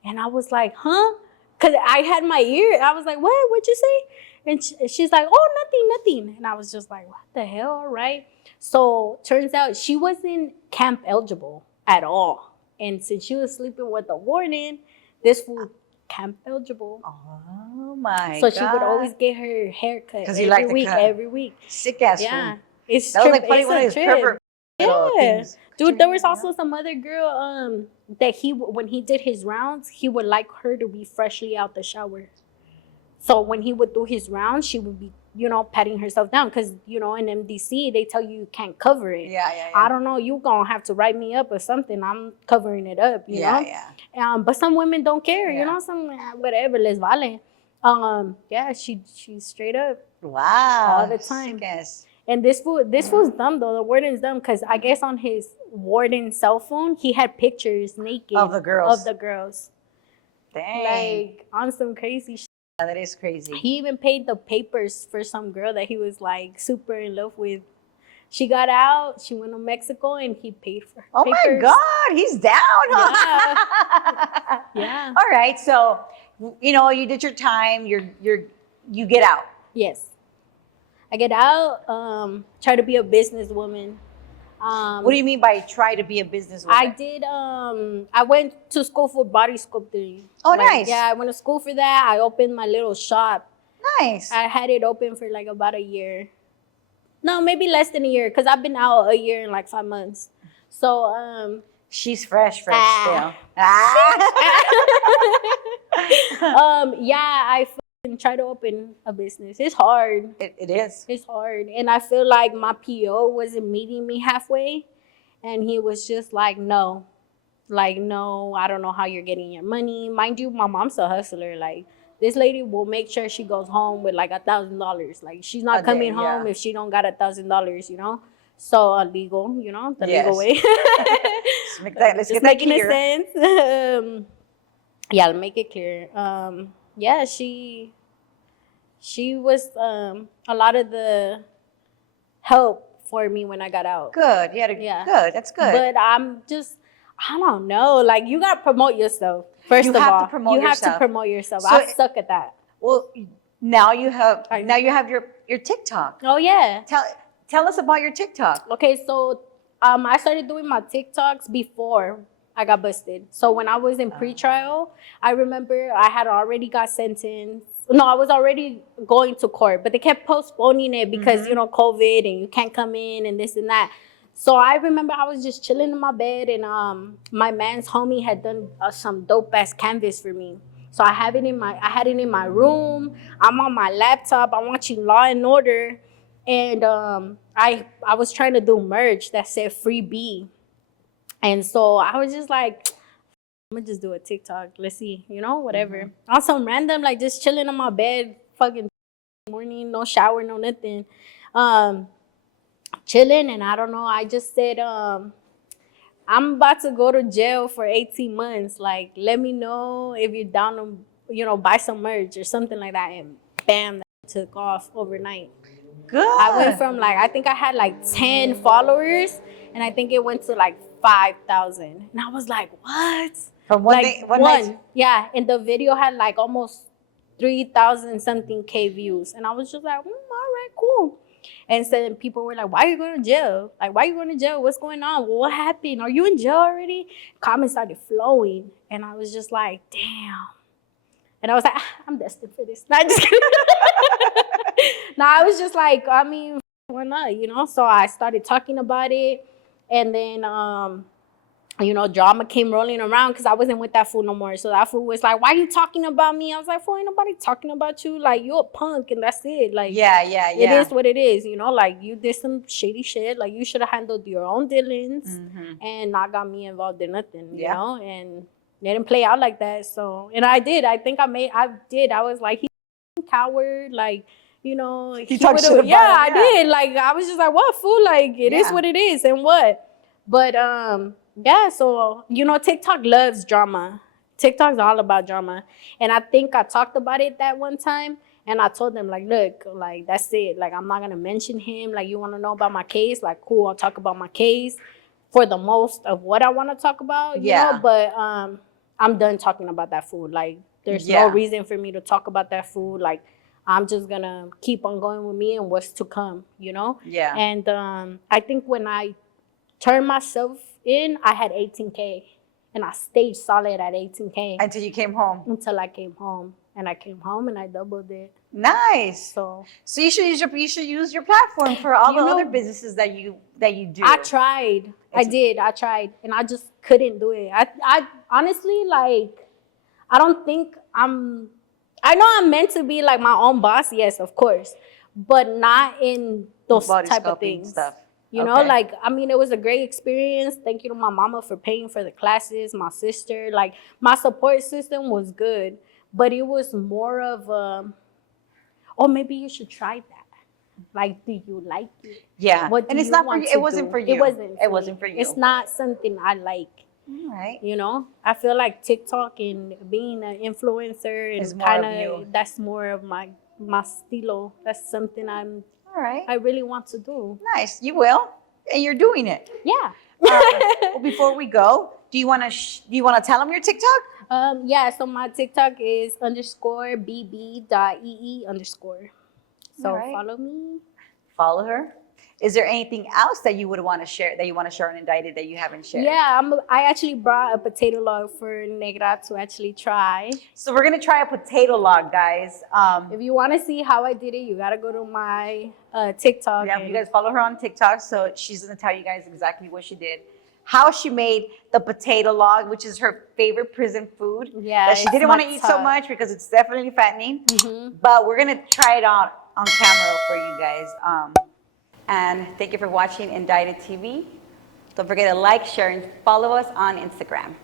And I was like, huh? Because I had my ear. I was like, what'd you say? And she's like, oh, nothing. And I was just like, what the hell, right? So turns out she wasn't camp eligible at all. And since she was sleeping with the warden, this was camp eligible. Oh, my God. So she would always get her hair cut every week. Sick ass food. It's that was like funny one of his pervert little Yeah, things. dude. There was also some other girl that when he did his rounds, he would like her to be freshly out the shower. So when he would do his rounds, she would be, patting herself down because, in MDC, they tell you can't cover it. Yeah, yeah, I yeah. don't know. You going to have to write me up or something. I'm covering it up, you know? Yeah. But some women don't care, Yeah. some, whatever, les vale. Yeah, she's straight up Wow. all the time. Sickness. And this fool's dumb, though. The warden's dumb because I guess on his warden's cell phone, he had pictures naked Of the girls. Dang. Like, on some crazy shit. Yeah, that is crazy. He even paid the papers for some girl that he was like super in love with. She got out, she went to Mexico, and he paid for her papers. My God, he's down, huh? Yeah. All right, so you did your time. You get out. Yes. I get out, try to be a businesswoman. What do you mean by try to be a businesswoman? I did, I went to school for body sculpting. Oh, nice. Yeah, I went to school for that. I opened my little shop. Nice. I had it open for like about a year. No, maybe less than a year because I've been out a year and like 5 months. So, she's fresh still. Yeah, I try to open a business. It's hard. It is. It's hard. And I feel like my PO wasn't meeting me halfway. And he was just like, no. Like, no, I don't know how you're getting your money. Mind you, my mom's a hustler. Like, this lady will make sure she goes home with like $1,000. Like, she's not coming home if she don't got $1,000, So legal, the legal way. Let's get that clear. Sense. Yeah, make it clear. Yeah, she was a lot of the help for me when I got out. Good. Good. That's good. But I'm just, I don't know. Like, you gotta promote yourself. First of all, you have to promote yourself. I suck at that. Well, now you have your TikTok. Oh yeah. Tell us about your TikTok. Okay, so I started doing my TikToks before I got busted. So when I was in pretrial, I remember I had already got sentenced. No, I was already going to court, but they kept postponing it because, COVID and you can't come in and this and that. So I remember I was just chilling in my bed and my man's homie had done some dope ass canvas for me. So I had it in my room. I'm on my laptop. I'm watching Law and Order. And I was trying to do merch that said free B. And so I was just like, I'm gonna just do a TikTok. Let's see, whatever. On some random, like just chilling on my bed, fucking morning, no shower, no nothing. Chilling, and I don't know. I just said, I'm about to go to jail for 18 months. Like, let me know if you're down to, buy some merch or something like that. And bam, that took off overnight. Good. I went from I think I had 10 followers, and I think it went to 5,000. And I was like, what? From one night? Yeah, and the video had almost 3,000 something K views. And I was just like, all right, cool. And so then people were like, why are you going to jail? Why are you going to jail? What's going on? Well, what happened? Are you in jail already? Comments started flowing. And I was just like, damn. And I was like, I'm destined for this. Not just kidding. No, I was just like, I mean, why not, So I started talking about it. And then, drama came rolling around because I wasn't with that fool no more. So that fool was like, why are you talking about me? I was like, fool, ain't nobody talking about you. You're a punk and that's it. Yeah. It is what it is, you did some shady shit. You should have handled your own dealings and not got me involved in nothing, you know? And it didn't play out like that. So, and I did. I think I did. I was like, he's a coward. He talked shit about him. I did. I was just like, what, fool? It is what it is. And what? But, yeah, so, TikTok loves drama. TikTok's all about drama. And I think I talked about it that one time. And I told them, look, that's it. I'm not going to mention him. You want to know about my case? Cool, I'll talk about my case for the most of what I want to talk about, you know? But I'm done talking about that fool. There's no reason for me to talk about that fool. I'm just going to keep on going with me and what's to come, Yeah. And I think when I turned myself in, I had 18K. And I stayed solid at 18K. Until you came home. Until I came home. and I came home and I doubled it. Nice. So you should use your platform for all the other businesses that you do. I tried. I tried, and I just couldn't do it. I honestly, like, I don't think I know I'm meant to be like my own boss, yes, of course, but not in those type of things. Stuff. You know, like, I mean, it was a great experience. Thank you to my mama for paying for the classes, my sister. Like, my support system was good, but it was more of oh, maybe you should try that. Like, do you like it? Yeah. What do and it's you not want for you. to It wasn't do? for you. It wasn't for you. It's not something I like. All right. You know, I feel like TikTok and being an influencer and kind of that's more of my estilo. That's something I really want to do. Nice. You will, and you're doing it. Yeah. Well, before we go, do you want to tell them your TikTok? Yeah. So my TikTok is _bb.ee_. So follow me. Follow her. Is there anything else that you would want to share on Indicted that you haven't shared? Yeah, I actually brought a potato log for Negra to actually try. So we're gonna try a potato log, guys. If you want to see how I did it, you gotta go to my TikTok. Yeah, you guys follow her on TikTok, so she's gonna tell you guys exactly what she did, how she made the potato log, which is her favorite prison food. Yeah, that she didn't want to eat so much because it's definitely fattening. But we're gonna try it out on camera for you guys. And thank you for watching Indicted TV. Don't forget to like, share, and follow us on Instagram.